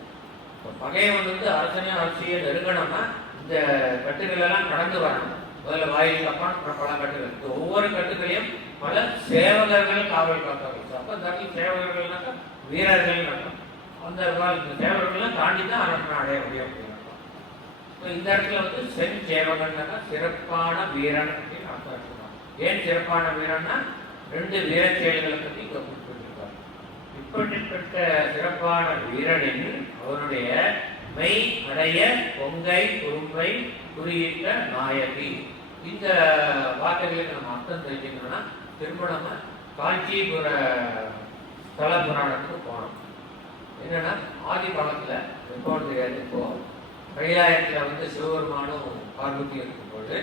இப்போ பகைவன் வந்து அரசனையும் அரசியை நெருங்கணும்னா இந்த கட்டுகள் எல்லாம் கடந்து வரணும். முதல்ல வாயில் கப்பான், பல கட்டுகள். இந்த ஒவ்வொரு கட்டுகளையும் பல சேவகர்கள் காவல் காத்தார்கள். அப்போ இந்த இடத்துல சேவகர்கள்னாக்கா வீரர்கள் நடக்கும். அந்த சேவகர்கள்லாம் தாண்டி தான் அரண்மனை அடைய முடியும் அப்படின்னு அர்த்தம். இப்போ இந்த இடத்துல வந்து சென் சேவகன்னாக்கா சிறப்பான வீரன் அப்படின்னு அர்த்தம் எடுத்துக்கலாம். ஏன் சிறப்பான வீரன்னா 2 வீர செயல்களை பற்றி இங்கே குறிப்பிட்டிருக்காங்க. இப்படிப்பட்ட சிறப்பான வீரனின் அவருடைய மெய் அடைய பொங்கை குறும்பை குறியிட்ட நாயகி. இந்த வார்த்தைகளுக்கு நம்ம அர்த்தம் தெரிஞ்சுக்கணும்னா திரும்ப காஞ்சிபுர ஸ்தல புராணத்துக்கு போனோம். என்னன்னா ஆதி காலத்தில் எப்போ தெரியாது. இப்போ கைலாயத்தில் வந்து சிவபெருமானும் பார்வதி இருக்கும்போது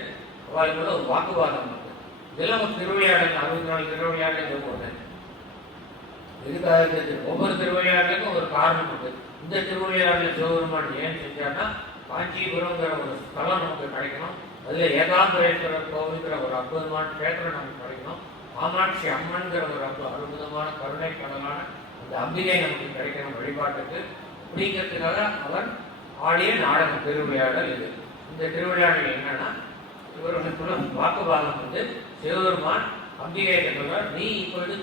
அவளுக்குள்ள ஒரு வாக்குவாதம் இருக்கு. இதெல்லாம் ஒரு திருவிளையாடல் 64 திருவிளையாடல் போனேன். இதுக்காக ஒவ்வொரு திருவிளையாடலுக்கும் ஒரு காரணம் உண்டு. இந்த திருவிளையாடல சிவபெருமான் ஏன் செஞ்சார்னா காஞ்சிபுரங்கிற ஒரு ஸ்தலம் நமக்கு கிடைக்கணும். அதில் ஏகாம்பரேஸ்வரர் கோவில்ங்கிற ஒரு அற்புதமான கேத்திரம் நமக்கு கிடைக்கணும். காமாட்சி அம்மன்கிற ஒரு அற்புதமான கருணை கடலான அந்த அம்பிகை நமக்கு கிடைக்கணும் வழிபாட்டுக்கு. அப்படிங்கிறதுக்காக அவர் ஆடிய நாடகம் திருவிளையாடல் இது. இந்த திருவிளையாடல் என்னன்னா இவர்களுக்குள்ள வாக்குவாதம் வந்து சிவபெருமான் அம்பிகை சொல்றார், நீ இப்பொழுது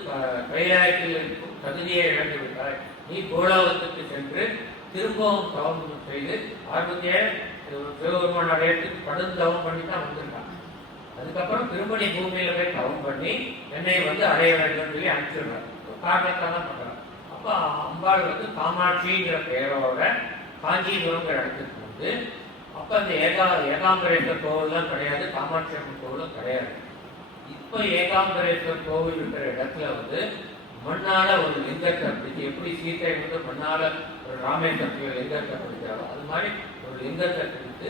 கைலாயத்தில் இருக்கும் தகுதியை இழந்து விட்டாய். நீ கோலாவத்துக்கு சென்று திரும்பவும் தவம் செய்து பார்வதியை சிவபெருமான் அடையத்துக்கு கடும் தவம் பண்ணி தான் வந்திருக்காங்க. அதுக்கப்புறம் திரும்ப நீ பூமியில போய் தவம் பண்ணி என்னை வந்து அடைய வேண்டும் சொல்லி அனுப்பிச்சிடுறாரு. காரணத்தை தான் பண்றாங்க. அப்போ அம்பாள் வந்து காமாட்சிங்கிற பெயரோட காஞ்சிபுரங்கிற இடத்துக்கு வந்து அப்போ அந்த ஏகாம்பரேஸ்வர் கோவில்லாம் கிடையாது, காமாட்சி அம்மன் கோவிலும் கிடையாது. இப்போ ஏகாம்பரேஸ்வர் கோவில் இருக்கிற இடத்துல வந்து மண்ணால ஒரு லிங்கத்தை பிடிச்சி, எப்படி சீத்தை வந்து மண்ணால ஒரு ராமேஸ்வரத்தில் லிங்கத்தை பிடிச்சாரோ அது மாதிரி ஒரு லிங்கத்தை பிடித்து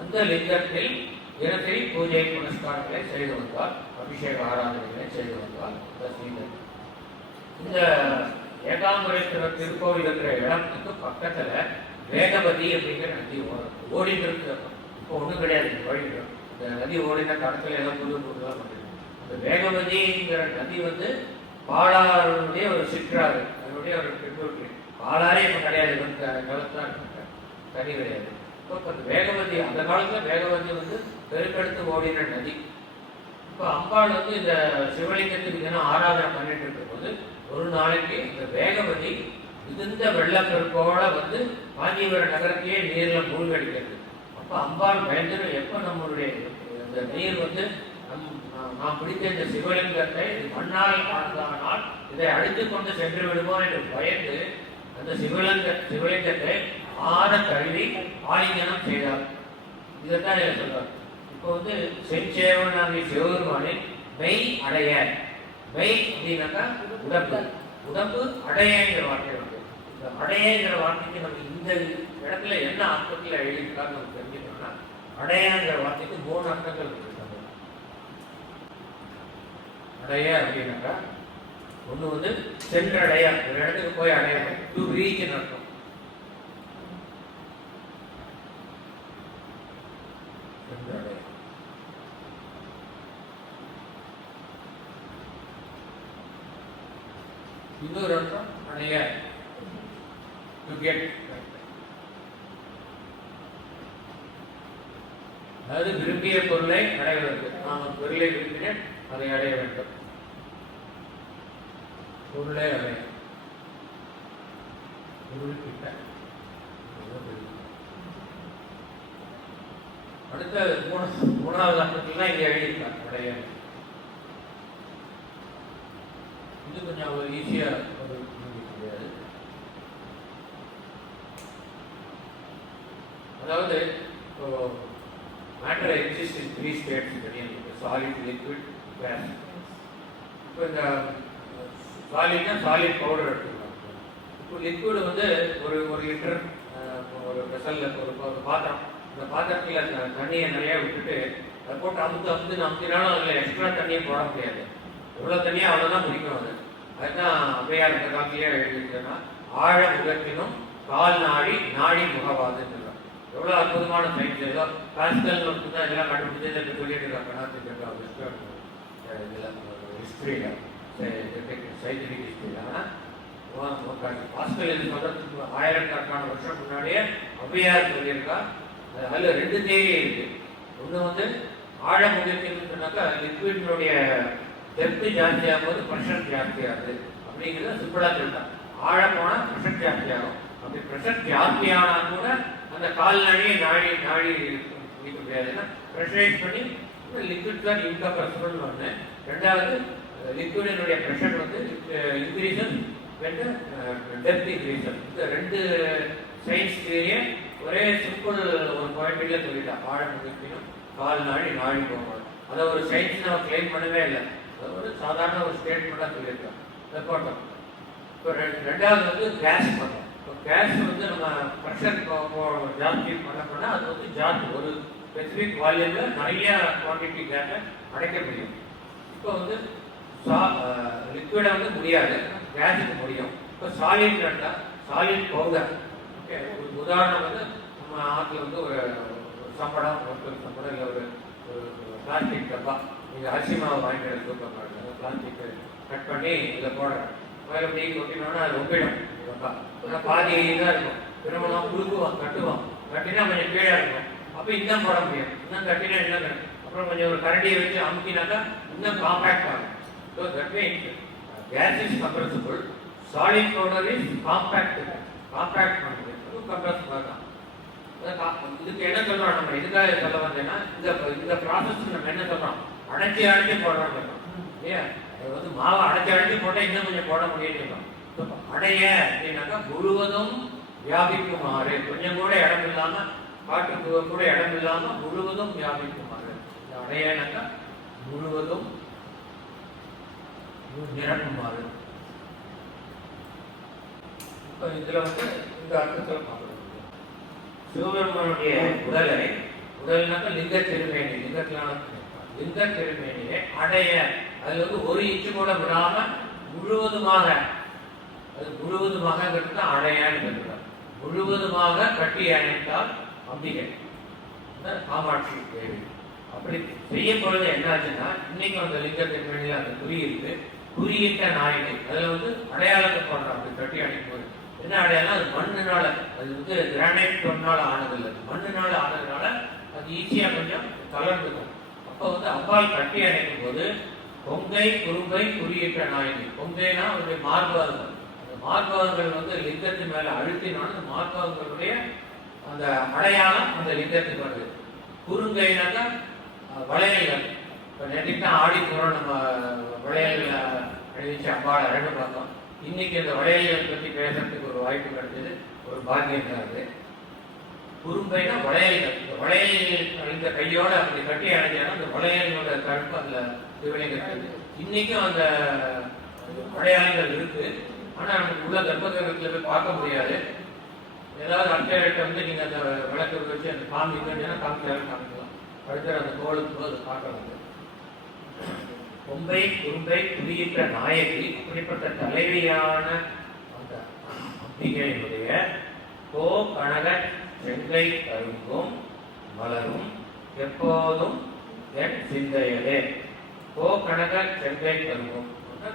அந்த லிங்கத்தில் தினசரி பூஜை புனஸ்காரங்களை செய்து வந்தார், அபிஷேக ஆராதனைகளை செய்து வந்தார் இந்த சீதை. இந்த ஏகாம்பரேஸ்வரர் திருக்கோவில் இருக்கிற இடத்துக்கு பக்கத்துல வேகவதி அப்படிங்கிற நதி ஓடிட்டு இருக்கு. இப்போ ஒன்றும் கிடையாது வழிகள். இந்த நதி ஓடின கடத்துல எல்லாம் புது புதுதான் பண்ணிருக்கு. அந்த வேகவதிங்கிற நதி வந்து பாலாருடைய ஒரு சிற்றாறு, அதனுடைய ஒரு tributary. பாலாரே இப்போ கிடையாது, நிலத்தான் தனி கிடையாது. இப்போ அந்த வேகவதி அந்த காலத்துல வேகவதி வந்து பெருக்கெடுத்து ஓடின நதி. இப்போ அம்பாள் வந்து இந்த சிவலிங்கத்துக்கு தினம் ஆராதனை பண்ணிட்டு இருக்கும் போது ஒரு நாளைக்கு இந்த வேகவதி மிகுந்த வெள்ளப்பெருக்கோட வந்து காஞ்சிபுரம் நகரத்தையே நீர்ல மூழ்கடிக்கிறது. அப்போ அம்பாள் பயந்து எப்போ நம்மளுடைய இந்த நீர் வந்து நாம் பிடித்த இந்த சிவலிங்கத்தை மண்ணால் ஆனதானால் இதை அடித்து கொண்டு சென்று விடுமோ என்று பயந்து அந்த சிவலிங்கத்தை ஆற தழுவி ஆலிங்கனம் செய்தார். இதைத்தான் இதை சொல்றார். இப்போ வந்து செஞ்சேவனாகிய சிவபெருமானின் மெய் அடைய, மெய் அப்படின்னாக்கா உடம்பு, உடம்பு அடையங்கிற வார்த்தை இருக்கு. இந்த அடையங்கிற வார்த்தைக்கு நம்ம இந்த இடத்துல என்ன அர்த்தத்தில் எழுதியிருக்காரு நம்ம தெரிஞ்சுக்கணும்னா அடையங்கிற வார்த்தைக்கு 3 அர்த்தங்கள் இருக்கு. அடைய அப்படின்னாக்கா ஒன்று வந்து சென்றடைய, ஒரு இடத்துக்கு போய் அடைய, டு ரீச்னு அர்த்தம். இன்னொரு அர்த்தம் அடைய, டு கெட். அதாவது விரும்பிய பொருளை அடைவதற்கு, நாம் பொருளை விரும்பினேன் அதை அடைய வேண்டும். பொருளை அடைய, பொருள் கிட்ட. அடுத்த மூணாவது அர்த்தத்துலாம் இங்கே எழுதியிருக்காங்க அடையாள. இது கொஞ்சம் ஒரு ஈஸியாக முடியாது. அதாவது இப்போ மேட்டர் எக்ஸிஸ்ட் இன் 3 ஸ்டேட்ஸ் தெரியும். Solid, liquid, gas. இப்போ இந்த சாலிட்னா சாலிட் பவுடர் எடுத்துக்கலாம். இப்போ லிக்விட் வந்து ஒரு லிட்டர் ஒரு வெசலில் ஒரு பாத்திரம், இந்த பாத்திரத்தில் தண்ணியை நிறையா விட்டுட்டு அதை போட்டு அமுத்தினாலும் அதில் எக்ஸ்ட்ரா தண்ணியை போட முடியாது. எவ்வளோ தண்ணியாக அவ்வளோதான் முடிக்கும். அதுதான் அவ்வையார் இந்த காலத்திலேயே எழுதியிருக்கேன்னா ஆழ முகத்தினும் கால் நாடி நாடி முகவாதுன்னு சொல்லுவாங்க. எவ்வளோ அற்புதமான சயின்ஸ். ஏதோ கிளாசிக்கல் நோட்டு தான் இதெல்லாம் கண்டுபிடிச்சி சொல்லிட்டு இருக்காங்க. இதெல்லாம் ஹிஸ்ட்ரியில் சயின்டிஃபிக் ஹிஸ்ட்ரியில். ஆனால் பாஸ்கல் இது சொல்றதுக்கு ஆயிரக்கணக்கான வருஷம் முன்னாடியே அவ்வையார் சொல்லியிருக்கா. அதில் 2 தேரி இருக்கு. ஒன்று வந்து ஆழ முகத்தின்னு சொன்னாக்கா லிக்விடினுடைய டெப்த் ஜாஸ்தியாகும் போது ப்ரெஷர் ஜாஸ்தியாகுது அப்படிங்கிறத சிம்பிளாக சொல்லிட்டான். ஆழ போனால் ப்ரெஷர் ஜாஸ்தியாகும். அப்படி ப்ரெஷர் ஜாஸ்தியானால் கூட அந்த கால் நாடி நிற்க முடியாதுன்னா ப்ரெஷரைஸ் பண்ணி லிக்விட் தான் இன்கம்ப்ரசிபிள்னு ஒன்று. ரெண்டாவது லிக்விடினுடைய ப்ரெஷர் வந்து இன்க்ரீசன் வென் டெப்த் இன்க்ரீசன். இந்த 2 சயின்ஸ் தியரியை ஒரே சிம்பிள் ஒரு பாயிண்டில் சொல்லிட்டான். ஆழ முகத்தினும் கால் நாடி போகணும். அதை ஒரு சயின்ஸ் நம்ம கிளைம் பண்ணவே இல்லை. அது ஒரு சாதாரண ஒரு ஸ்டேட்மெண்ட்டாக சொல்லியிருக்கோம். அதை போட்டோம். இப்போ ரெண்டாவது வந்து கேஸ் பண்ணோம். இப்போ கேஸ் வந்து நம்ம ப்ரெஷர் ஜாஸ்தி பண்ணோம்னா அது வந்து ஜாஸ்தி ஒரு ஸ்பெசிஃபிக் வால்யூமில் நிறைய குவான்டிட்டி கேஸை அடைக்க முடியும். இப்போ வந்து லிக்விடை வந்து முடியாது, கேஸுக்கு முடியும். இப்போ சாலிட் ரெண்டாக சாலிட் பவுடர். ஓகே, ஒரு உதாரணம் வந்து நம்ம ஆற்றுல வந்து ஒரு சம்படம் இல்லை ஒரு பிளாஸ்டிக் டப்பா. நீங்கள் அரிசி மாவு வாங்கிட்டு சூப்பர் மார்க்கெட் பிளாஸ்டிக் கட் பண்ணி இதில் போடுறேன். மேலே டீ கொட்டினோன்னா அது ரொம்பிடும் டப்பா. ஆனால் பாதி தான் இருக்கும். திரும்பலாம் குடுக்குவோம், கட்டுவோம். கட்டினா கொஞ்சம் கீழே இருக்கும். அப்போ இன்னும் போட முடியும். இன்னும் கட்டினா இல்லை. அப்புறம் கொஞ்சம் ஒரு கரண்டியை வச்சு அமுக்கினாக்கா இன்னும் காம்பேக்ட் ஆகும். So that means gas is compressible, solid powder is compact. Compact பண்ணுறது கம்ப்ரசிபிள் தான். இதுக்கு என்ன சொல்றோம், நம்ம இதுக்காக சொல்ல வந்தேன்னா இந்த ப்ராசஸ் நம்ம என்ன சொல்றோம், அடைச்சி போடுறோம் இல்லையா. அது வந்து மாவை அடைச்சி போட்டால் இன்னும் கொஞ்சம் போட முடியும். அடைய அப்படின்னாக்கா முழுவதும் வியாபிக்குமாறு, கொஞ்சம் கூட இடம் இல்லாம, காற்றுக்கு கூட இடம் இல்லாம முழுவதும் வியாபிக்குமாறு. இந்த அடையனாக்கா முழுவதும் நிரப்புமாறு. இப்போ இதுல வந்து இந்த அர்த்தத்தில் பார்க்கணும். சிவபெருமானுடைய உடல்னாக்க லிங்க திருமேனி, லிங்க திருமேனியை அடைய, அது வந்து 1 இன்ச்சு கூட விடாம முழுவதுமாக, அது முழுவதுமாக அடையான்னு சொல்றார். முழுவதுமாக கட்டி அணைத்தால் அம்பிகை காமாட்சி தேவி. அப்படி செய்யும் பொழுது என்னாச்சுன்னா, இன்னைக்கு அந்த லிங்க திருமேனியில் அந்த குறி இருக்கு, குறியிட்ட நாயகி. அதுல வந்து அடையாளத்தை போடுறோம். அப்படி கட்டி அணைக்கும் போது என்ன அடையாளம், அது மண்ணுனால, அது வந்து கிரானைட் பொண்ணால ஆனது இல்லை, மண்ணுனால ஆனதுனால அது ஈஸியா கொஞ்சம் கலர்ந்துக்கும். அப்போ வந்து அப்பால் கட்டி அணைக்கும் போது கொங்கை குறும்பை குறியிட்ட நாயகி. கொங்கைனா அவருடைய மார்பகங்கள், அந்த மார்பகங்கள் வந்து லிங்கத்தின் மேல அழுத்தினாலும் அந்த மார்பகங்களுடைய அந்த அடையாளம் அந்த லிங்கத்துக்கு வருது. குறுங்கைனாக்கா வளையல்கள். இப்போ நேற்றுக்கு தான் ஆடி போகிறோம், நம்ம வளையல்களை அழிச்சு அம்பாள் அழகு பார்த்தோம். இன்னைக்கு அந்த வளையல்கள் பற்றி பேசுறதுக்கு ஒரு வாய்ப்பு கிடைச்சது, ஒரு பாக்கியம் தான் அது. குறும்பைனா வளையல்கள். இந்த வளையல் இந்த கையோட அப்படி கட்டி அடைஞ்சாலும் அந்த வளையலோட கருப்பு அதில் சிவலிங்கம். இன்னைக்கும் அந்த அடையாளங்கள் இருக்கு. ஆனால் நமக்கு உள்ள கர்ப்பகிரகத்தில் போய் பார்க்க முடியாது. ஏதாவது அட்டையிட்ட வந்து நீங்கள் அந்த விளக்கு வச்சு அந்த காமிக்கணும்னா காமிக்கலாம். அடுத்த அந்த கோளுக்கு அதை பார்க்கலாம். கொம்பை குறும்பை குறியிட்ட நாயகி, அப்படிப்பட்ட தலைவியான அந்த அம்பிகையினுடைய கோ கனக செங்கை கரும்பும் மலரும் எப்போதும் என் சிந்தையலே. கோ கனக செங்கை கரும்பும்,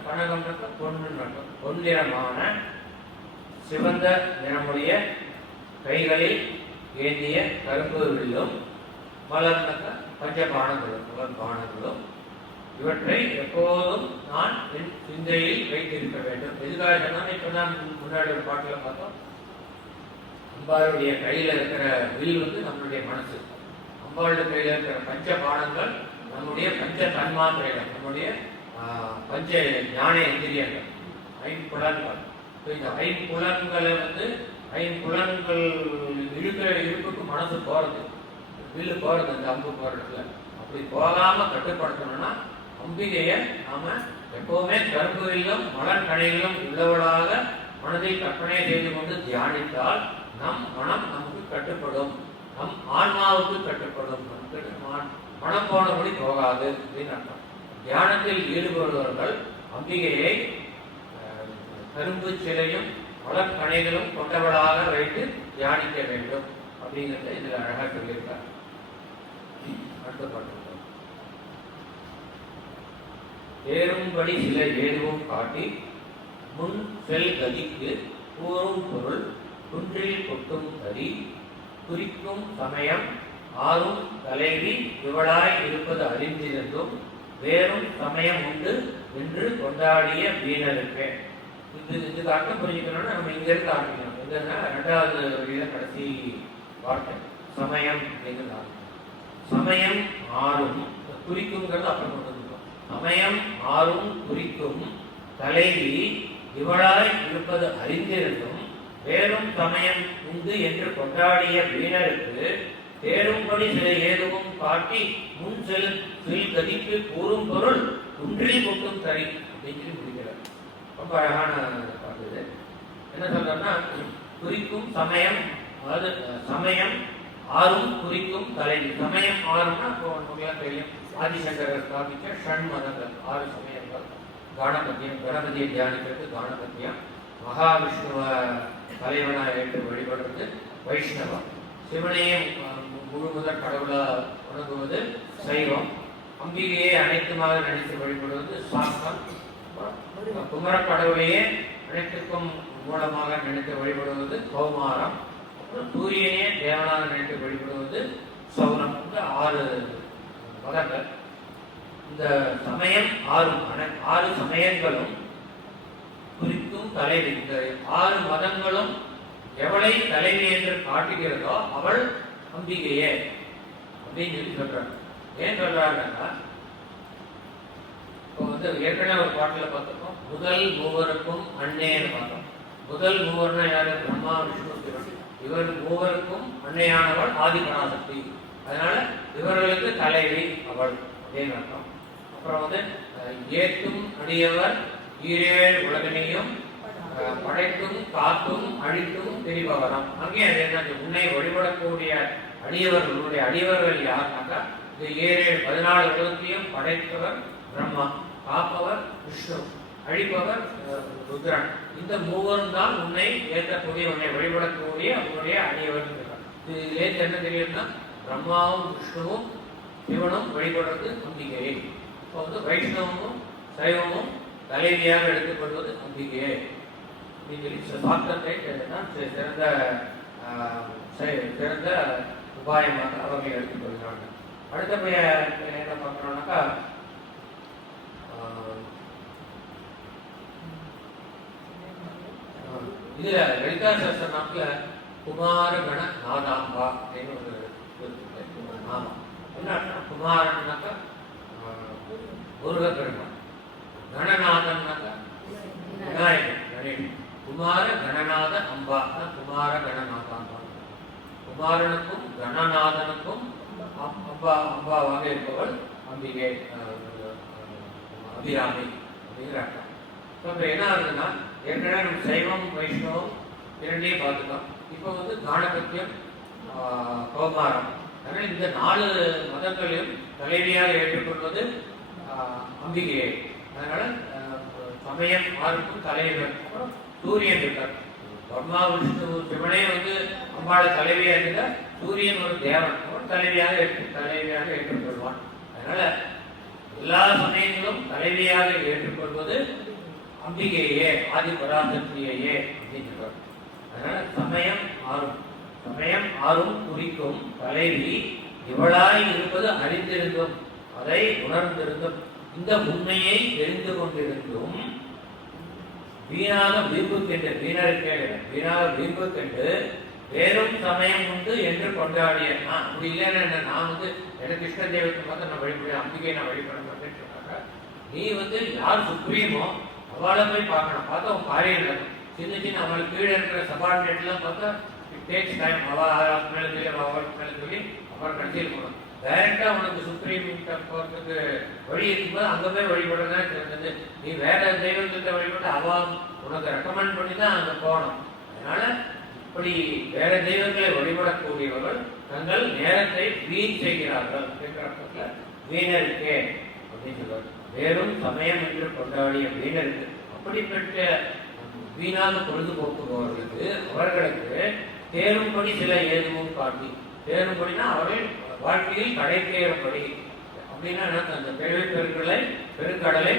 கனகம்னாக்க பொண்ணு, பொன்னிறமான சிவந்த நிறமுடைய கைகளில் ஏந்திய கரும்பு வில்லும், மலர்னாக்க பஞ்சபானங்களும் மலர் பானங்களும், இவற்றை எப்போதும் நான் என் சிந்தையில் வைத்திருக்க வேண்டும். எதுக்காக சொன்னால், இப்பதான் முன்னாடி ஒரு பாட்டில் பார்த்தோம், அம்பாளுடைய கையில் இருக்கிற வில் வந்து நம்மளுடைய மனசு. அம்பாளுடைய கையில் இருக்கிற பஞ்ச பானங்கள் நம்முடைய பஞ்ச தன்மாத்திரைகள், நம்முடைய பஞ்ச ஞானேந்திரியங்கள், ஐம்புலன்கள். இந்த ஐம்புலன்களை ஐம்புலன்கள் இருக்கிற இருப்புக்கு மனசு போறது, வில்லு போறது, இந்த அம்பு போறதுல அப்படி போகாம கட்டுப்படுத்தணும்னா அம்பிகையை நாம எப்பவுமே கரும்புகளிலும் மலர் கணைகளிலும் உள்ளவளாக மனதில் கற்பனை செய்து கொண்டு தியானித்தால் நம் மனம் நமக்கு கட்டுப்படும், நம் ஆன்மாவுக்கு கட்டுப்படும். மனம் போனபடி போகாது அப்படின்னு அர்த்தம். தியானத்தில் ஈடுபடுபவர்கள் அம்பிகையை கரும்பு சிலையும் மலர் கணைகளும் கொண்டவளாக வைத்து தியானிக்க வேண்டும் அப்படிங்கிறத இதுல அழகா சொல்லியிருக்கார். அடுத்த பாட்டு. ஏறும்படி சில ஏதுவும் காட்டி முன் செல் கதிக்கு கூறும் பொருள் குன்றில் கொட்டும் கரி குறிக்கும் சமயம் ஆறும் தலைவி இவளாய் இருப்பது அறிந்திருந்தும் வேறும் சமயம் உண்டு என்று கொண்டாடிய வீணருக்கு. இதுக்கு அர்த்தம் புரிஞ்சுக்கணும்னா நம்ம இங்க இருந்து ஆரம்பிக்கணும். எங்கன்னா 2வது வழியில கடைசி வார்த்தை சமயம் அப்படின்னு. சமயம் ஆறும் குறிக்கும்ங்கிறது அப்புறம் கொண்டு வந்துடும். சமயம் ஆறும் குறிக்கும் தலைவி இவளாய் இருப்பது அறிந்திருந்தும் வேறும் சமயம் உண்டு என்று கொண்டாடிய வீணருக்கு தேரும்படி சில ஏதுவும் காட்டி முன் செல் கதிக்கு கூறும் பொருள் குன்றில் கொட்டும் தரி அப்படின்னு முடிக்கிறார். ரொம்ப அழகான பாட்டு இது. என்ன சொல்றோம்னா குறிக்கும் சமயம், அதாவது சமயம் ஆறும் குறிக்கும் தலைவி. சமயம் ஆறும்னா உங்களுக்கு தெரியும், ஆதிசங்கரர் ஸ்தாபித்த ஷண்மதங்கள் 6 சமயங்கள். காணபத்தியம், கணபதியை தியானிக்கிறது காணபத்தியம், மகாவிஷ்ணுவ தலைவனாக ஏற்று வழிபடுறது வைஷ்ணவம், சிவனையே முழுமுதற் கடவுளா வணங்குவது சைவம், அம்பிகையை அனைத்துமாக நினைத்து வழிபடுவது சாஸ்திரம், குமர கடவுளையே அனைத்துக்கும் மூலமாக நினைத்து வழிபடுவது கௌமாரம், அப்புறம் சூரியனையே தேவனாக நினைத்து வழிபடுவது சௌரம். 6 மதங்கள். இந்த சமயம் 6 சமயங்களும் குறிக்கும் தலைவி. இந்த 6 மதங்களும் எவளை தலைவி என்று காட்டுகிறதோ அவள் அம்பிகையே அப்படின்னு சொல்லி சொல்றாங்க. ஏன் சொல்றாங்கன்னா, இப்போ ஏற்கனவே ஒரு பாட்டுல பார்த்துக்கோம், முதல் மூவருக்கும் அன்னையன்னு பார்த்தோம். முதல் மூவர்னா யாரு? பிரம்மா விஷ்ணு சிவன். இவர் மூவருக்கும் அன்னையானவள் ஆதிபராசக்தி. அதனால இவர்களுக்கு தலைவி அவள் அப்படின்னு அர்த்தம். அப்புறம் ஏற்றும் அடியவர் ஈரேழ் உலகனையும் படைத்தும் காத்தும் அழித்தும் திரிபவரம். அங்கே உன்னை வழிபடக்கூடிய அடியவர்கள் யாருனாக்கா இந்த 14 உலகத்தையும் படைத்தவர் பிரம்மா, காப்பவர் விஷ்ணு, அழிப்பவர் ருத்ரன். இந்த மூவரும் தான் உன்னை ஏற்கக்கூடிய, உன்னை வழிபடக்கூடிய உன்னுடைய அடியவர். இதுல என்ன தெரியும்னா பிரம்மாவும் விஷ்ணுவும் சிவனும் வழிபடுறது அம்பிகையை. இப்போ வைஷ்ணவமும் சைவமும் தலைவியாக எடுத்துக்கொள்வது அம்பிகையை. சாஸ்திரத்தை சிறந்த உபாயமாக அவர்கள் எடுத்துக்கொள்கிறார்கள். அடுத்தபடிய என்ன பார்க்கணும்னாக்கா, இதுல லலிதா சஹஸ்ரநாமத்துல குமார கண நாதாம்பா அப்படின்னு ஒரு நாமம். என்ன குமாரன்னாக்கா முருகப்பெருமான், கணநாதன்னாக்கா விநாயகன் கணேசன். குமார கணநாத அம்பா தான் குமார கணநாதாம்பா. குமாரனுக்கும் கணநாதனுக்கும் அம்பாவாக இருப்பவள் அம்பிகை அபிராமி அப்படிங்கிற அர்த்தம். இப்போ என்ன ஆகுதுன்னா, ஏற்கனவே நம்ம சைவம் வைஷ்ணவம் இரண்டையும் பார்த்துட்டோம். இப்போ காணபத்தியம் கௌமாரம். அதனால் இந்த 4 மதங்களையும் தலைவியாக ஏற்றுக்கொள்வது அம்பிகையை. அதனால சமயம் 6க்கும் தலைவர். அப்புறம் சூரியன் இருக்கார். பிரம்மா விஷ்ணு சிவனே அம்பாளை தலைவியாக இருந்தால் சூரியன் ஒரு தேவன், தலைவியாக ஏற்றுக்கொள்வான். அதனால எல்லா சமயங்களும் தலைவியாக ஏற்றுக்கொள்வது அம்பிகையே, ஆதிபராசக்தியையே அப்படின்னு சொல்றார். அதனால சமயம் ஆறும் குறிக்கும் தலைவி இவளாய் இருப்பது அறிந்திருந்தும் அதை உணர்ந்திருந்தும் இந்த உண்மையை தெரிந்து கொண்டிருந்தும் வீணாக வீம்பு கண்டு வேறும் சமயம் உண்டு என்று கொண்டாடிய அப்படி இல்லைன்னு என்ன, நான் வந்து எனக்கு இஷ்ட தெய்வத்தை பார்த்து நான் வழிபடுறேன், அம்பிகை நான் வழிபட மாட்டேன்னு சொன்னாங்க. நீ வந்து யார் சுப்ரீமோ அவளை போய் பார்க்கணும், பார்த்தா அவன் காரியம் நடக்கும். சின்ன சின்ன அவளுக்கு கீழே இருக்கிற சபார்டினேட்லாம் பார்த்தா டேக்ஸ் டைம், அவளுக்கு மேலே சொல்லி அவளுக்கு மேலே சொல்லி அப்புறம் கடைசியில் போகணும். டைரக்டா உனக்கு சுப்ரீம் போகிறதுக்கு வழி இருக்கும்போது அங்கே போய் வழிபடுறதுதான் சிறந்தது. நீ வேற தெய்வத்திட்ட வழிபட்டு அவன் உனக்கு ரெக்கமெண்ட் பண்ணி தான் அங்கே போகணும். அதனால இப்படி வேற தெய்வங்களை வழிபடக்கூடியவர்கள் தங்கள் நேரத்தை வீண் செய்கிறார்கள் என்ற அர்த்தத்தில் வீணருக்கே அப்படின்னு சொல்றாரு. வேறும் சமயம் என்று கொண்டாடிய வீணருக்கு, அப்படிப்பட்ட வீணாக பொழுதுபோக்குபவர்களுக்கு அவர்களுக்கு தேரும்படி சில ஏதுவும் காட்டி, தேரும்படினா அவர்கள் வாழ்க்கையில் கடைத்தேறும்படி அப்படின்னா அந்த பெருவிப்பெருக்களை பெருங்கடலை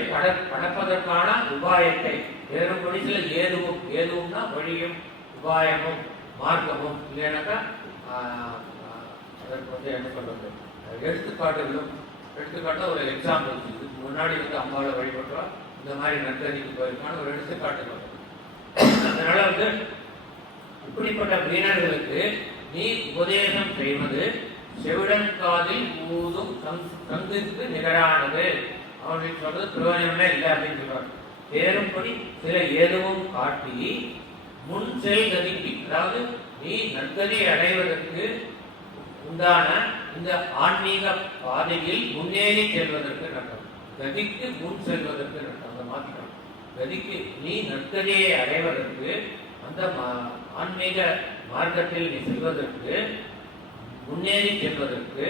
கடப்பதற்கான உபாயத்தை தேரும்படி சில ஏதுவும், ஏதுவும்னா வழியும் உபாயமும் மார்க்கமும் இல்லைனாக்கா அதற்கு வந்து என்ன சொல்றது எடுத்துக்காட்டுகளும். எடுத்துக்காட்டாக ஒரு எக்ஸாம்பிள், இதுக்கு முன்னாடி வந்து அம்மாவை வழிபட்டோம் இந்த மாதிரி நற்கதிக்கு போயிருக்கான ஒரு எடுத்துக்காட்டு. அதனால வந்து இப்படிப்பட்ட வீணர்களுக்கு நீ உபதேசம் செய்வது செவிடன் காதில் ஊதும் சங்குக்கு நிகரானது. அவனுக்கு சொல்றது பிரயோஜனமே இல்லை அப்படின்னு சொல்றாங்க. தேரும்படி சில ஏதுவும் காட்டி முன் செல் கதிக்கு, அதாவது நீ நற்கதி அடைவதற்கு உண்டான இந்த ஆன்மீக பாதையில் முன்னேறி செல்வதற்கு நடக்கும். கதிக்கு முன் செல்வதற்கு நடக்கும். அந்த மாற்றம் கதிக்கு நீ நற்கதியை அடைவதற்கு அந்த ஆன்மீக மார்க்கத்தில் நீ செல்வதற்கு முன்னேறி செல்வதற்கு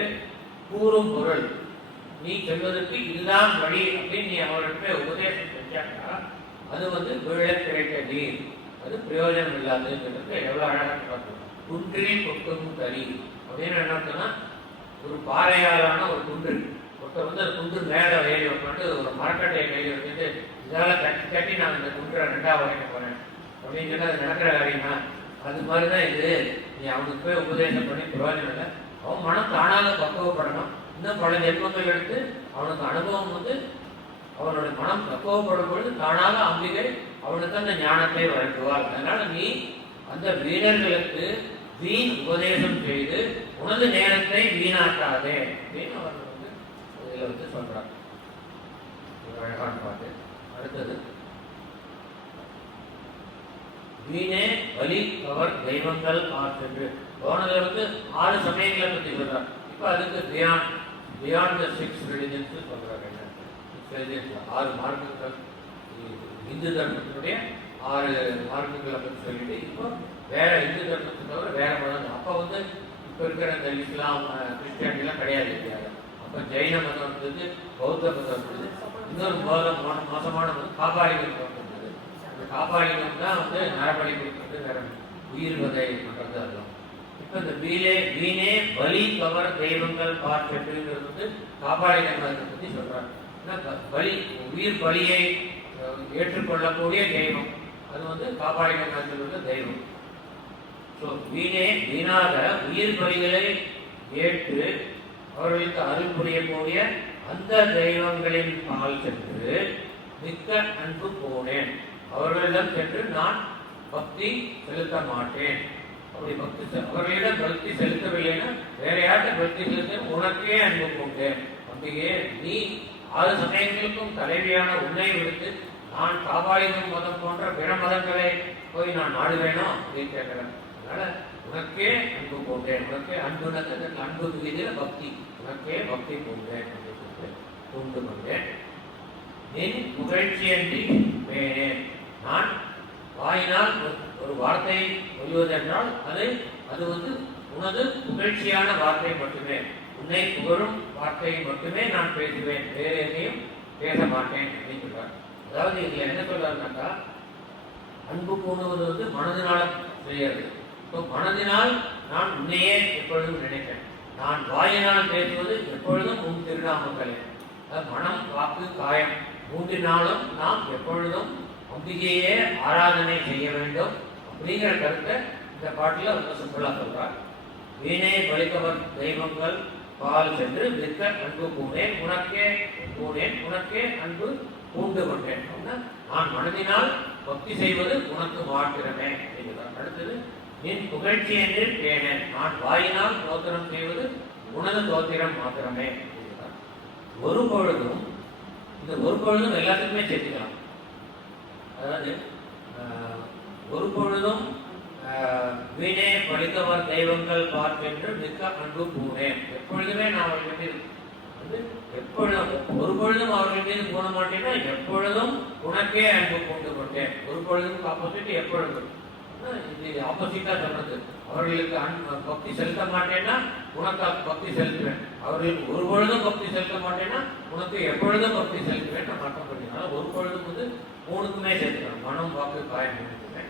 கூறும் பொருள், நீ செல்வதற்கு இதுதான் வழி அப்படின்னு நீ அவர்கிட்ட உபதேசம் செஞ்சாக்கா அது வந்து வீழ கிடைத்த நீர், அது பிரயோஜனம் இல்லாததுங்கிறது எவ்வளவு அழகாக பார்க்கணும். குன்றில் கொட்டும் கறி அப்படின்னு என்ன அர்த்தம்னா, ஒரு பாறையாலான ஒரு குன்று, ஒருத்தர் வந்து அந்த குன்று மேலே ஏறி உட்காந்து ஒரு மரக்கட்டையை கையில் வச்சுட்டு இதால் கட்டி கட்டி நான் இந்த குன்றை ரெண்டாக உடைக்க போறேன் அப்படின்னு சொன்னா அது நடக்கிற காரியமா? அது மாதிரிதான் இது. நீ அவனுக்கு போய் உபதேசம் பண்ணி பிரயோஜனம் இல்லை. அவன் மனம் தானாக பக்குவப்படணும். இன்னும் பல ஜென்மங்கள் எடுத்து அவனுக்கு அனுபவம் வந்து அவனுடைய மனம் பக்குவப்படும் பொழுது தானாக அம்பிகை அவனுக்கு அந்த ஞானத்தை வழங்குவாள். அதனால நீ அந்த வீரர்களுக்கு வீண் உபதேசம் செய்து உனது நேரத்தை வீணாக்காதே அப்படின்னு அவர்கள் வந்து இதில் வந்து சொல்றாங்க. ஒரு அழகான பாட்டு. அடுத்தது வீணே வலி கவர் தெய்வங்கள் ஆற்று. போனதுல வந்து 6 சமயங்களை பற்றி சொல்றாங்க. இப்போ அதுக்கு பியாண்ட் த 6 ரிலிஜன்ஸ் சொல்றாங்க. என்ன 6 ரிலிஜன்ஸ் 6 மார்க்கங்கள், இந்து தர்மத்தினுடைய 6 மார்க்கங்களை பற்றி சொல்லிட்டு இப்போ வேற இந்து தர்மத்தை தவிர வேற மதம். அப்போ வந்து இப்போ இருக்கிற இந்த இஸ்லாம் கிறிஸ்டியானிலாம் கிடையாது இல்லையா? அப்போ ஜெயின மதம் இருந்தது, பௌத்த மதம் இருந்தது, இன்னொரு மோசமான மதம் காபாலிகள் மதம் இருந்தது. அந்த காபாலிகம் தான் வந்து நரபலி கொடுக்கிறது, வேற உயிர் வகை பண்றது. அதெல்லாம் இப்போ இந்த வீணே பலி கவர் தெய்வங்கள் பார்த்துங்கிறது வந்து காபாலிக மதத்தை பற்றி சொல்றாங்க. பலி உயிர் பலியை ஏற்றுக்கொள்ளக்கூடிய தெய்வம் அது வந்து காபாலிக மதத்தில் உள்ள தெய்வம். ஸோ வீணாக உயிர் பலிகளை ஏற்று அவர்களுக்கு அருள் புரியக்கூடிய அந்த தெய்வங்களின் பால் சென்று மிக்க அன்பு போனேன், அவர்களிடம் சென்று நான் பக்தி செலுத்த மாட்டேன். அப்படி பக்தி அவர்களிடம் பக்தி செலுத்தவில்லைன்னா வேற யார்கிட்ட பக்தி செலுத்த உனக்கே அன்பு கொண்டேன். அம்பிகே நீ 6 சமயங்களுக்கும் தலைவியான உன்னை விடுத்து நான் காபாலிகம் மதம் போன்ற பிற மதங்களை போய் நான் நாடுவேனோ அப்படின்னு கேட்கிறேன். அதனால உனக்கே அன்பு கொண்டேன், உனக்கே அன்புனது அன்பு மீதில பக்தி, உனக்கே பக்தி கொண்டேன் அப்படின்னு கொண்டு கொண்டேன். என் புகழ்ச்சியன்றி மேனேன். நான் வாயினால் ஒரு வார்த்தை சொல்வதென்றால் அது வந்து உனது புகழ்ச்சியான வார்த்தை மட்டுமே, உன்னை புகழும் வார்த்தையை மட்டுமே நான் பேசுவேன், வேறு எதையும் பேச மாட்டேன் அப்படின்னு சொல்றார். அதாவது இதுல என்ன சொல்றாருனாக்கா, அன்பு கூடுவது வந்து மனதினால செய்யறது. இப்போ மனதினால் நான் உன்னையே எப்பொழுதும் நினைப்பேன், நான் வாயினால் பேசுவது எப்பொழுதும் உன் திருநாமங்களே. மனம் வாக்கு காயம் 3 நாளும் நாம் எப்பொழுதும் அம்பிகையே ஆராதனை செய்ய வேண்டும் அப்படிங்கிற கருத்தை இந்த பாட்டில் ரொம்ப சிம்பிளா சொல்றார். வீணே பலிக்கவர் தெய்வங்கள் பால் சென்று மிக்க அன்பு பூண்டேன், உனக்கே பூண்டேன், உனக்கே அன்பு பூண்டு கொண்டேன். நான் மனதினால் பக்தி செய்வது உனக்கு மாத்திரமே அப்படிங்கிறார். அடுத்தது நின் புகழ்ச்சி என்று பேணேன். நான் வாயினால் தோத்திரம் செய்வது உனது தோத்திரம் மாத்திரமே. ஒரு பொழுதும் இந்த ஒரு பொழுதும் எல்லாத்துக்குமே சேர்த்துக்கலாம். அதாவது ஒரு பொழுதும் வீணே படித்தவர் தெய்வங்கள் பார்க்கின்ற மிக்க அன்பு பூனேன். எப்பொழுதுமே நான் அவர்கள் மீது வந்து எப்பொழுதும் ஒரு பொழுதும் அவர்கள் மீது பூண மாட்டேன்னா எப்பொழுதும் உனக்கே அன்பு கொண்டு கொண்டேன். ஒரு பொழுதும் ஆப்போசிட் எப்பொழுதும் இது ஆப்போசிட்டா சொல்றது. அவர்களுக்கு பக்தி செலுத்த மாட்டேன்னா உனக்கு பக்தி செலுத்துவேன். அவர்களுக்கு ஒரு பொழுதும் பக்தி செலுத்த மாட்டேன்னா உனக்கு எப்பொழுதும் பக்தி செலுத்துவேன். நான் மாற்றம் பண்ணினால ஒரு பொழுதும் வந்து மூணுக்குமே சேர்த்துக்கணும். மனம் வாக்கு காயம் மூணுக்குமே.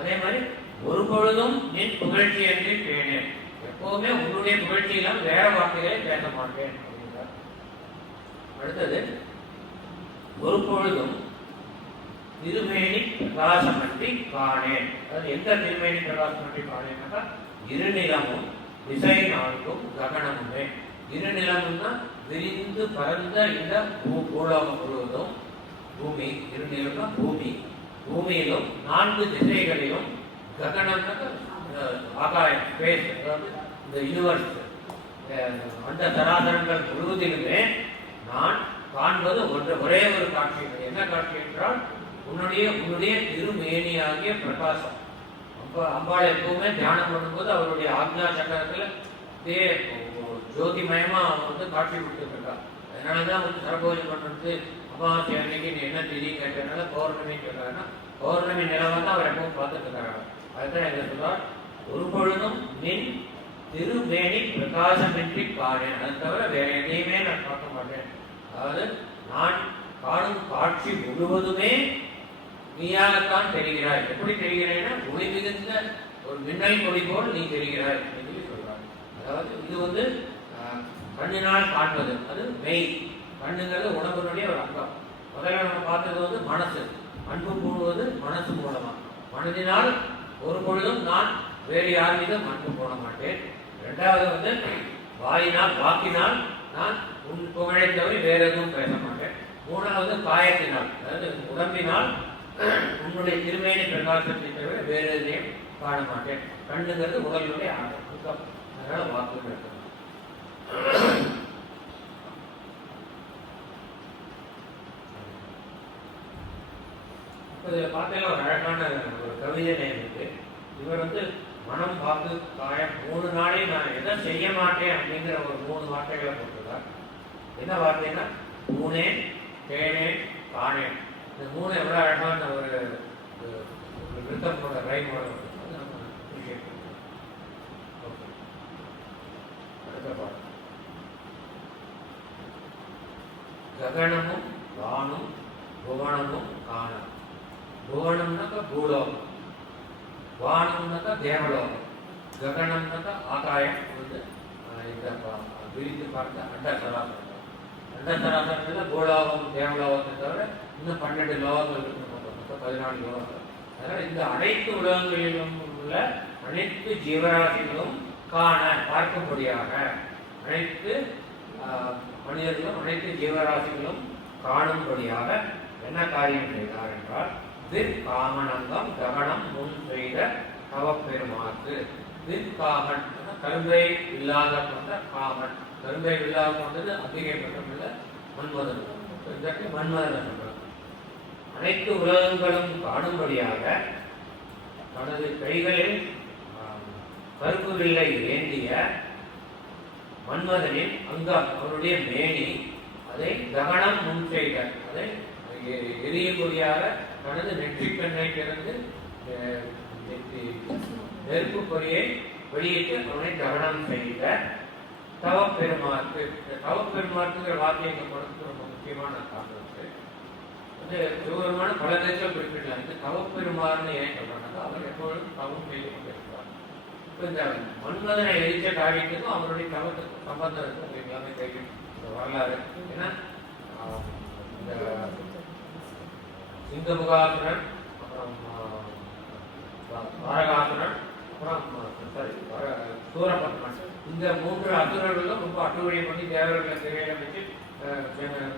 அதே மாதிரி ஒரு பொழுதும் நின் புகழ்ச்சி என்று பேணேன். எப்பவுமே உன்னுடைய புகழ்ச்சியெல்லாம் வேற வார்த்தைகளை பேச மாட்டேன் அப்படிங்கிறார். அடுத்தது ஒரு பொழுதும் திருமேனி பிரகாசமன்றி காணேன். அதாவது எந்த திருமேனி பிரகாசமன்றி காணேன்னாக்கா இருநிலமும் திசை நான்கும் ககனமுமே. இருநிலம்னா விரிந்து பரந்த இந்த பூலோகம் முழுவதும் பூமி. இருநிலம்னா பூமி. பூமியிலும் 4 திசைகளிலும் ககனம்னாக்க ஆகாயம் ஸ்பேஸ், அதாவது இந்த யூனிவர்ஸ் அந்த சராசரங்கள் முழுவதிலுமே நான் காண்பது ஒரே ஒரு காட்சி. என்ன காட்சி என்றால் உன்னுடைய திருமேனியாகிய பிரகாசம். அம்பாள் எப்பவுமே தியானம் பண்ணும்போது அவருடைய ஆக்ஞா சக்கரத்துல ஜோதிமயமா வந்து காட்சி கொடுத்துருக்கா. அதனாலதான் வந்து சரபோஜி பண்றது அமாவாசை அன்னைக்கு நீ என்ன திதி கேட்டதுனால பௌர்ணமின்னு சொல்றாருன்னா பௌர்ணமி நிலவை தான் அவர் எப்பவும் பார்த்துட்டு இருக்காங்க. அதுதான் என்ன சொல்றார், ஒரு பொழுதும் நின் திருமேனி பிரகாசமின்றி காணேன். அது தவிர வேற எதையுமே நான் பார்க்க மாட்டேன். அதாவது நான் காணும் காட்சி முழுவதுமே நீயாகத்தான் தெரிகிறாய். எப்படி தெரிகிறாய்னா ஒளி மிகுந்த ஒரு மின்னல் கொடி போல் நீ தெரிகிறாய் என்று சொல்றார். அதாவது இது வந்து கண்ணினால் காண்பது, அது மெய். கண்ணுங்கிறது உணர்வுடைய ஒரு அங்கம். முதல்ல நம்ம பார்த்தது வந்து மனசு. அன்பு கூடுவது மனசு மூலமா. மனதினால் ஒரு பொழுதும் நான் வேறு யார் மீதும் அன்பு போட மாட்டேன். இரண்டாவது வந்து வாக்கினால் நான் உன் புகழை தவிர வேற எதுவும் பேச மாட்டேன். மூணாவது காயத்தினால், அதாவது உடம்பினால் உன்னுடைய திருமேனி பிரகாசத்தை தவிர வேறு எதையும் காண மாட்டேன். கண்ணுங்கிறது உடலுடைய அங்கம். அதனால வாக்கு இருக்கணும். இதில் பார்த்தீங்கன்னா ஒரு அழகான ஒரு கவிதை இருக்கு. இவர் வந்து மனம் வாக்கு காயம் 3 நாளே நான் எதை செய்ய மாட்டேன் அப்படிங்கிற ஒரு 3 வார்த்தைகளை போட்டிருக்கார். என்ன வார்த்தைன்னா பூனேன், தேனேன், காணேன். இந்த 3 எவ்வளோ அழகான ஒரு விருத்தமோட ரைமோட அடுத்த பாடம். ககனமும் வானும் புவனமும் காணம். புவனம்னாக்கா பூலோகம், வானம்னாக்கா தேவலோகம், ககனம்னாக்கா ஆகாயம் வந்து இந்த விரித்து பார்த்த அண்டசராசனம். அண்டசராசனத்தில் பூலோகம் தேவலோகத்தை தவிர இன்னும் 12 லோகங்கள் இருக்கு. 14 லோகங்கள். அதனால் இந்த அனைத்து உலகங்களிலும் உள்ள அனைத்து ஜீவராசிகளும் காண பார்க்கும்படியாக அனைத்து மனிதர்களும் அனைத்து ஜீவராசிகளும் காணும்படியாக என்ன காரியம் செய்தார் என்றால் காமனங்கம் ககனம் முன் செய்த தவப்பெருமாக்கு. காமன் கரும்பை இல்லாத கொண்ட காமன். கரும்பை இல்லாத கொண்டது அதிகப்பட்டமில்ல மன்மதன். இதற்கு மன்மதன் சொல்றார். அனைத்து உலகங்களும் காணும்படியாக தனது கைகளில் கருப்பு வில்லை ஏந்திய மன்மதனின் அங்கம், அவருடைய மேனி, அதை ககனம் முன் செய்த, அதை எரியக்கூடியாக தனது நெற்றிக்கண்ணை திறந்து நெருப்பு பொறியை வெளியிட்டு அவனை ககனம் செய்த தவப்பெருமாற்கு. தவப்பெருமாற்றுங்கிற வார்த்தையை கொடுத்து ரொம்ப முக்கியமான காரணத்து வந்து சிவபெருமான பல தேசம் குறிப்பிடலாம். இந்த தவப்பெருமாறுன்னு ஏன் சொல்றாங்கன்னா அவர் எப்பொழுதும் தவம் செய்து கொண்டிருக்கிறார். இப்போ இந்த மன்மதனை எரிச்ச காரியத்துக்கும் அவருடைய தவத்துக்கும் சம்பந்தம் இருக்கும். அது எல்லாமே தெரியும் இந்த வரலாறு. ஏன்னா இந்த சிங்கமுகாசுரன், அப்புறம் தாரகாசுரன், அப்புறம் சூரபத்மன், இந்த 3 அசுரர்களும் ரொம்ப அட்டுவழி பண்ணி தேவர்களை சிறையில வச்சு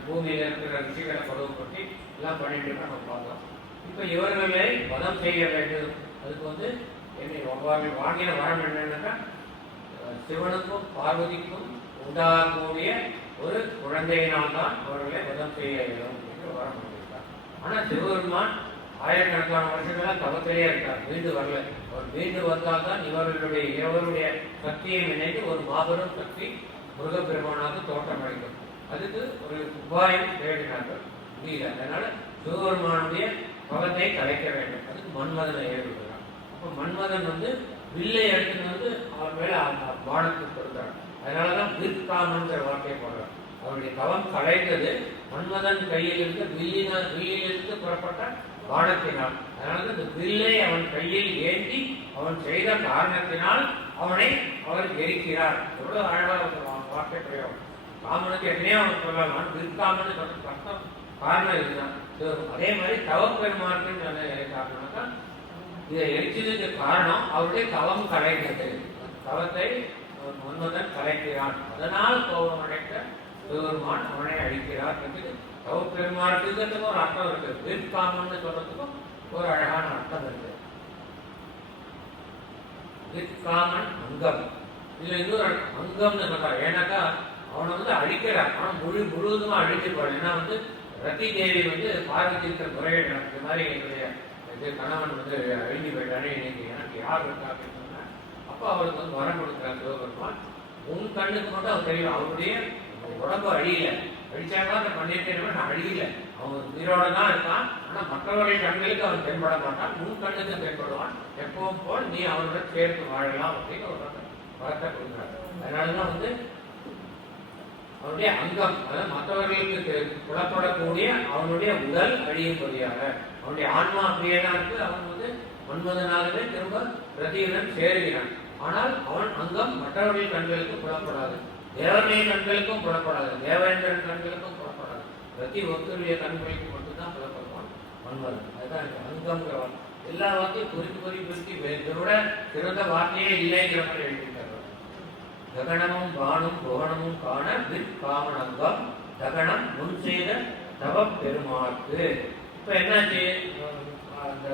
பூமியில இருக்கிற ரிஷிகளை கொடுமைப்படுத்தி எல்லாம் பண்ணிட்டு நம்ம பார்த்தோம். இப்போ இவர்களை வதம் செய்ய வேண்டும். அதுக்கு வந்து என்னை அவர்கள் வாங்கின வரம் என்னன்னாக்கா சிவனுக்கும் பார்வதிக்கும் உண்டாகக்கூடிய ஒரு குழந்தையினால் தான் அவர்களை வதம் செய்ய இயலும் என்று வரம் பண்ணியிருக்கார். ஆனால் சிவபெருமான் ஆயிரக்கணக்கான வருஷங்களா தவத்திலேயே இருக்கார், மீண்டு வரல. அவர் மீண்டு வந்தால் தான் இவருடைய சக்தியை நினைத்து ஒரு மாபெரும் சக்தி முருகப்பெருமானாக தோற்றமடைக்கும். அதுக்கு ஒரு உபாயம் தேடினார்கள், முடியல. அதனால சிவபெருமானுடைய பவத்தை கலைக்க வேண்டும். அதுக்கு மன்மதனை ஏற்படுகிறார். அப்போ மன்மதன் வில்லை எடுத்துன்னு அவர் மேல பானத்துக்கு கொடுத்தார். அதனாலதான் விற்காமன்ற வார்த்தையை போடுறார். அவருடைய தவம் கலைந்தது மன்மதன் கையிலிருந்து வில்லிலிருந்து புறப்பட்ட பானத்தினால். அதனால இந்த வில்லை அவன் கையில் ஏந்தி அவன் செய்த காரணத்தினால் அவர் எரிக்கிறார். எவ்வளவு அழகாக வார்த்தை பிரயோகம். காமனுக்கு எத்தனையோ அவன் சொல்லலாம், விற்காமன்னு சொல்றது கஷ்டம். காரணம் இதுதான். அதே மாதிரி தவப்பெருமானுக்கு காரணம்னாக்கா இதை எரிச்சதுக்கு காரணம் அவருடைய தவம் கலைந்தது. தவத்தை மன்மதன் கலைக்கிறான், அதனால் கோபம் அடைக்க சிவபெருமான் அவனை அழிக்கிறார் என்று தவப்பெருமானுக்கு ஒரு அர்த்தம் இருக்கு. விற்காமன்னு சொல்றதுக்கும் ஒரு அழகான அர்த்தம் இருக்கு. விற்காமன் அங்கம், இதுல இன்னொரு அங்கம்னு சொல்றாரு. ஏன்னாக்கா அவனை அழிக்கிறார், அவன் முழுவதுமா அழிஞ்சு போறான். ஏன்னா ரத்தி தேவி பார்வதி இருக்கிற முறையீடு இந்த மாதிரி என்னுடைய கணவன் அழிஞ்சு போயிட்டானே, இன்னைக்கு எனக்கு யார் இருக்கா அப்படின்னு சொன்னா, அப்போ அவருக்கு வரம் கொடுக்குறார் சிவபெருமான். உன் கண்ணுக்கு மட்டும் அவர் தெரியும், அவருடைய உடம்பு அழியல. அழிச்சாங்களா அந்த பண்ணியிருக்கேன், நான் அழியல, அவன் உயிரோட தான் இருக்கான். ஆனா மற்றவருடைய கண்களுக்கு அவன் தென்பட மாட்டான், உன் கண்ணுக்கு தென்படுவான். எப்பவும் போல் நீ அவருடன் சேர்த்து வாழலாம் அப்படின்னு ஒரு வரத்தை கொடுக்குறாரு. அதனாலதான் அவனுடைய அங்கம், அதாவது மற்றவர்களுக்கு புலப்படக்கூடிய அவனுடைய உடல் அழியும்படியாக அவனுடைய ஆன்மா அப்படியே தான் இருக்கு. அவன் மன்மதனாகவே திரும்ப ரதியுடன் சேருகிறான். ஆனால் அவன் அங்கம் மற்றவர்கள் கண்களுக்கு புலப்படாது, தேவனுடைய கண்களுக்கும் புலப்படாது, தேவேந்திரன் கண்களுக்கும் புலப்படாது. ரதி ஒருத்தருடைய கண்களுக்கு மட்டும்தான் புலப்படுவான் மன்மதன். அதுதான் அங்கம்ங்கிறவன். எல்லா வார்த்தையும் குறித்து இதோட சிறந்த வார்த்தையே இல்லைங்கிற மாதிரி எழுதியிருக்காரு. ககனமும் வானும் புவனமும் காண விற்காமனங்கம் தகனம் முன் செய்த தவ பெருமாக்கு. இப்ப என்னாச்சு, அந்த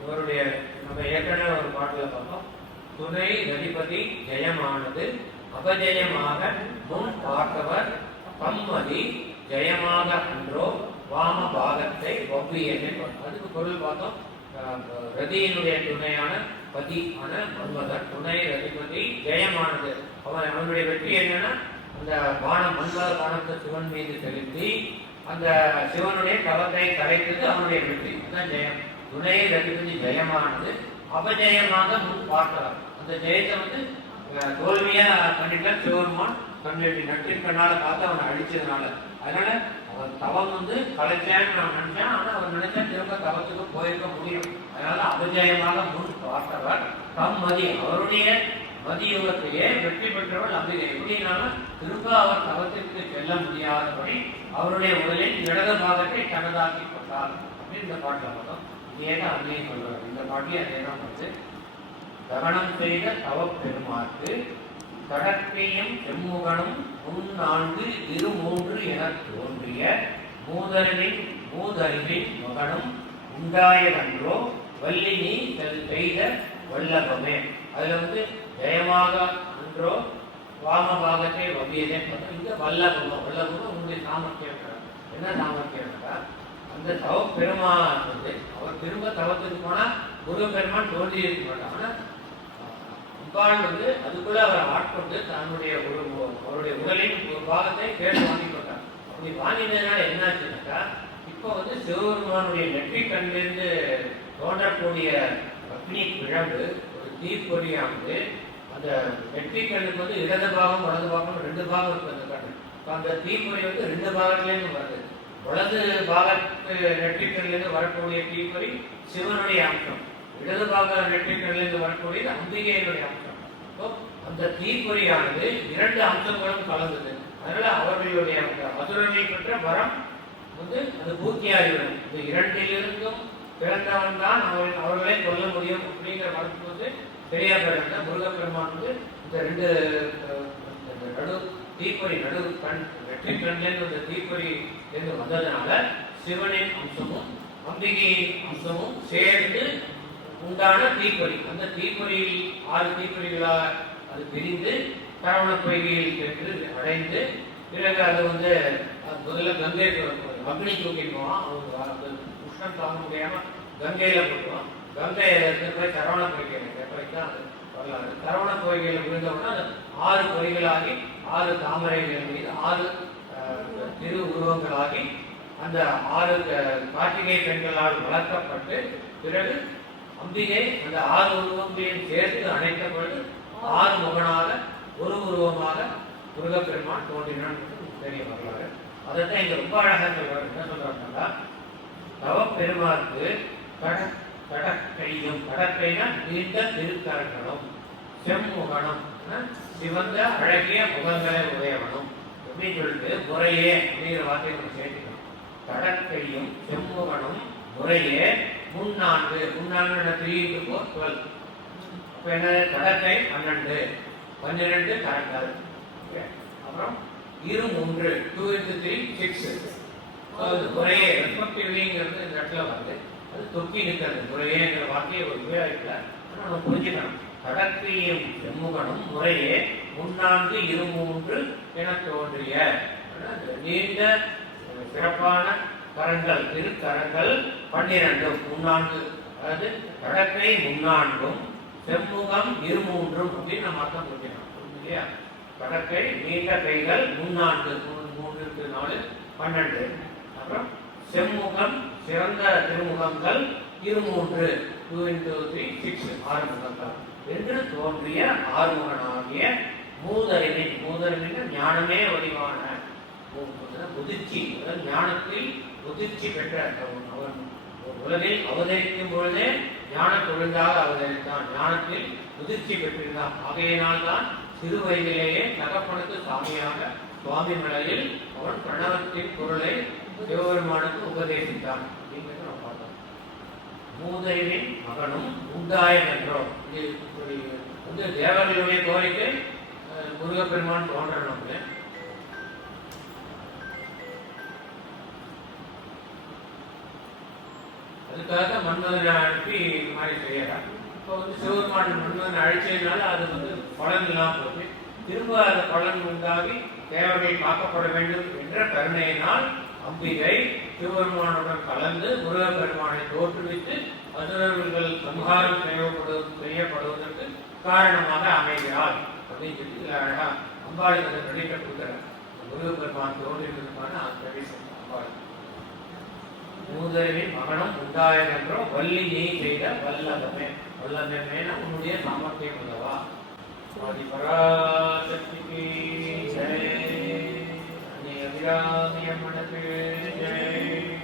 இவருடைய நம்ம ஏற்கனவே ஒரு பாட்டுல பார்த்தோம், துணை அதிபதி ஜெயமானது அபஜயமாக முன் பார்த்தவர் தம்மதி ஜெயமாக அன்றோ வாம பாகத்தை ஒவ்வியதை. அதுக்கு பொருள் பார்த்தோம், ரதியினுடைய துணையான பதி ஆன மன்மதன், துணை ரதிபதி ஜெயமானது. அவனுடைய வெற்றி என்னன்னா அந்த பானம், மன்மத பானத்தை சிவன் மீது செலுத்தி அந்த சிவனுடைய தவத்தை கலைத்தது அவனுடைய வெற்றி, அதுதான் ஜெயம். துணை ரதிபதி ஜெயமானது அபஜயமாக முன் பார்த்தவர். அந்த ஜெயத்தை தோல்வியா பண்ணிட்டான் சிவபெருமான் தன்னுடைய நட்டிற்கனால பார்த்து அவனை அழிச்சதுனால. அதனால அவன் தவம் கலைச்சான்னு நான் நினைச்சேன், ஆனா அவன் நினைச்சா திரும்ப தவத்துக்கு போயிருக்க முடியும். அதனால அபஜயமாக முன் பார்த்தவர் தம் மதி, அவருடைய மதியுகத்தையே வெற்றி பெற்றவள் அம்பிகை. எப்படினாலும் திரும்ப அவர் தவத்திற்கு செல்ல முடியாதபடி அவருடைய உடலில் இடது பாகத்தை தனதாக்கி கொண்டார் அப்படின்னு இந்த பாட்டில் பார்த்தோம். இதேதான் அங்கேயும் சொல்றாரு, இந்த பாட்டிலே அதேதான் தகனம் செய்த தவ பெருமாற்கு கடற்கையும் செம்முகனும் முன்னான்கு இரு மூன்று என தோன்றிய மூதறிவின் மகனும் உண்டாயதன்றோ வல்லினி செய்த வல்லபமே. அதுல ஜெயமாக அன்றோ வாமபாகத்தை வவ்வியதே. இந்த வல்லபம், வல்லபம் உங்களுடைய சாமர்த்தியம். என்ன சாமர்த்தியம்? அந்த தவ பெருமான் அவர் திரும்ப தவத்துக்கு போனா குரு பெருமான் தோன்றி இருக்க மாட்டார். ஆனா அம்பாள் அதுக்குள்ள அவர் ஆட்கொண்டு தன்னுடைய அவருடைய உடலின் ஒரு பாகத்தை கேட்டு வாங்கி கொண்டார். அப்படி வாங்கினதுனால என்னாச்சுனாக்கா, இப்போ சிவபெருமானுடைய நெற்றி கண்ணிலிருந்து தோன்றக்கூடிய அக்னி பிழம்பு ஒரு தீப்பொறியானது அந்த நெற்றி கண்ணுக்கு இடது பாகம் வலது பாகம் ரெண்டு பாகம் இருக்கு அந்த கண்ணு. அந்த தீப்பொறி ரெண்டு பாகத்திலேருந்து வருது. வலது பாகத்து நெற்றிக்கண்ணிலிருந்து வரக்கூடிய தீப்பொறி சிவனுடைய அம்சம், இடது பாக நெற்றிக்கண்ணிலிருந்து வரக்கூடியது அம்பிகையினுடைய அம்சம். அந்த தீப்பொறியானது இரண்டு அம்சங்களும் கலந்தது. அதனால அவர்களுடைய அசுரர்கள் பெற்ற வரம் அது பூர்த்தியாகிவிடும். இந்த இரண்டிலிருந்தும் பிறந்தவன் தான் அவர்களை கொல்ல முடியும் அப்படிங்கிற வரத்துக்கு சரியா பிறந்த முருகப்பெருமான் இந்த ரெண்டு நடு தீப்பொறி நடு கண் வெற்றி கண்ணிலிருந்து இந்த தீப்பொறி வந்ததுனால சிவனின் அம்சமும் அம்பிகையின் அம்சமும் சேர்ந்து உண்டான தீப்பொறி. அந்த தீப்பொறியில் 6 தீப்பொறிகளாக அது பிரிந்து சரவண பொய்கையில் சென்று அடைந்து பிறகு அது வந்து முதல்ல கங்கை அக்னி தூக்கிட்டு போவான். அவங்க உஷ்ணம் தாங்க முடியாம கங்கையில போட்டுவான். கங்கையில போய் சரவண பொய்கை தான் அது வரலாறு. சரவண பொய்கையில விழுந்தோம்னா அது 6 பொறிகளாகி 6 தாமரைகள் மீது 6 திரு உருவங்களாகி அந்த 6 கார்த்திகை பெண்களால் வளர்க்கப்பட்டு பிறகு அம்பிகை அந்த 6 உருவங்களையும் சேர்த்து அணைத்த பொழுது 6 முகனாக ஒரு உருவமாக முருகப்பெருமான் தோன்றினான் தெரிய வரலாறு. அதைத்தான் இங்க ரொம்ப அழகாக சொல்றாரு. என்ன சொல்றாங்கன்னா, தவப்பெருமாருக்கு கடற்கையும், கடற்கைனா நீண்ட திருக்கரங்களும், செம்முகனும் சிவந்த அழகிய முகங்களை உடையவனும் அப்படின்னு சொல்லிட்டு முறையே அப்படிங்கிற வார்த்தையை நம்ம சேர்த்துக்கணும். கடற்கையும் செம்முகனும் முறையே 3 3 into 4 12. அப்ப என்ன, கடற்கை 12 12 கரங்கள். அப்புறம் 2 2 into 3 6. முறையே ரெஸ்பெக்டிவ்லிங்கிறது இந்த இடத்துல வருது. அது தொக்கி நிற்கிறது. முறையேங்கிற வார்த்தையை ஒரு உபயோகிக்கல, ஆனால் நம்ம புரிஞ்சுக்கணும். கடற்கையும் செம்முகனும் முறையே 3 2 என தோன்றிய நீண்ட சிறப்பான கரங்கள், திருக்கரங்கள் 12 3 அதாவது கடற்கை 3 செம்முகம் 2 அப்படின்னு நம்ம அர்த்தம் புரிஞ்சுக்கணும் இல்லையா? கடற்கை நீண்ட கைகள் 3 3 4 12. அப்புறம் செம்முகம் சிறந்த திருமுகங்கள் 2 2 into 3 6 6 முகங்கள் என்று தோன்றிய ஆறுமுகனாகிய மூதறிவின் ஞானமே வடிவான முதிர்ச்சி, ஞானத்தில் முதிர்ச்சி பெற்ற அவன் உலகில் அவதரிக்கும் பொழுதே ஞான தொழிலாக அவதரித்தான். ஞானத்தில் முதிர்ச்சி பெற்றிருந்தான். ஆகையினால்தான் சிறு வயதிலேயே தகப்பனுக்கு சாமியாக சுவாமி மலையில் அவன் பிரணவத்தின் பொருளை சிவபெருமானுக்கு உபதேசித்தான் அப்படிங்கிறத நம்ம பார்த்தோம். மூதறிவின் மகனும் உண்டாயம் என்றோம். இது வந்து தேவர்களுடைய கோரிக்கை முருகப்பெருமான் தோன்றணும். அதுக்காக மன்மதனை அனுப்பி இது மாதிரி செய்யறாங்க. இப்போ வந்து சிவபெருமான் மன்மதனை அழிச்சதுனால அது வந்து பலன் இல்லாமல் போச்சு. திரும்ப அந்த பலன் உண்டாகி தேவர்கள் காக்கப்பட வேண்டும் என்ற கருணையினால் அம்பிகை சிவபெருமானுடன் கலந்து முருகப்பெருமானை தோற்றுவித்து அசுரர்கள் சம்ஹாரம் செய்யப்படுவதற்கு காரணமாக அமைகிறார் அப்படின்னு சொல்லி அழகா அம்பாளுக்கு அதை நடிக்க கொடுக்குறார். முருகப்பெருமான் தோன்றியதற்கான அந்த அம்பாள். மூதறிவின் மகனும் உண்டாயம் என்றும் வள்ளி நீ செய்த வல்லதமே. வல்லதமேனா உன்னுடைய சாமர்த்தியம் அல்லவா. பராசக்திக்கு ஜெய். அபிராமிய மனது ஜெய்.